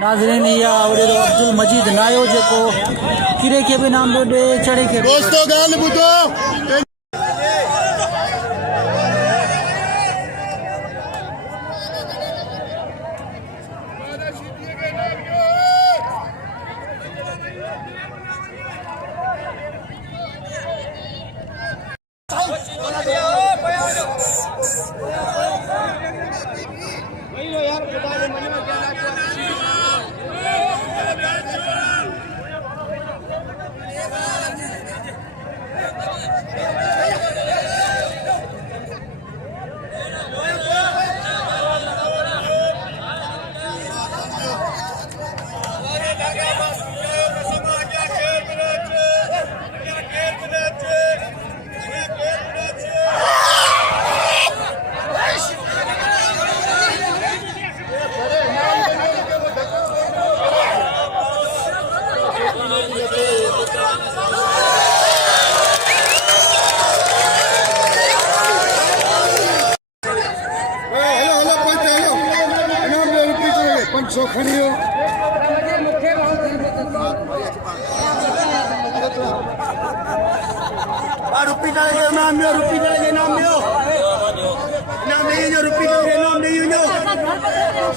नाज़रीन या अब्दुल मजीद नायो जो किरे के भी नाम दे चढ़े के दोस्तों गाल बुधो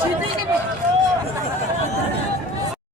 सीधी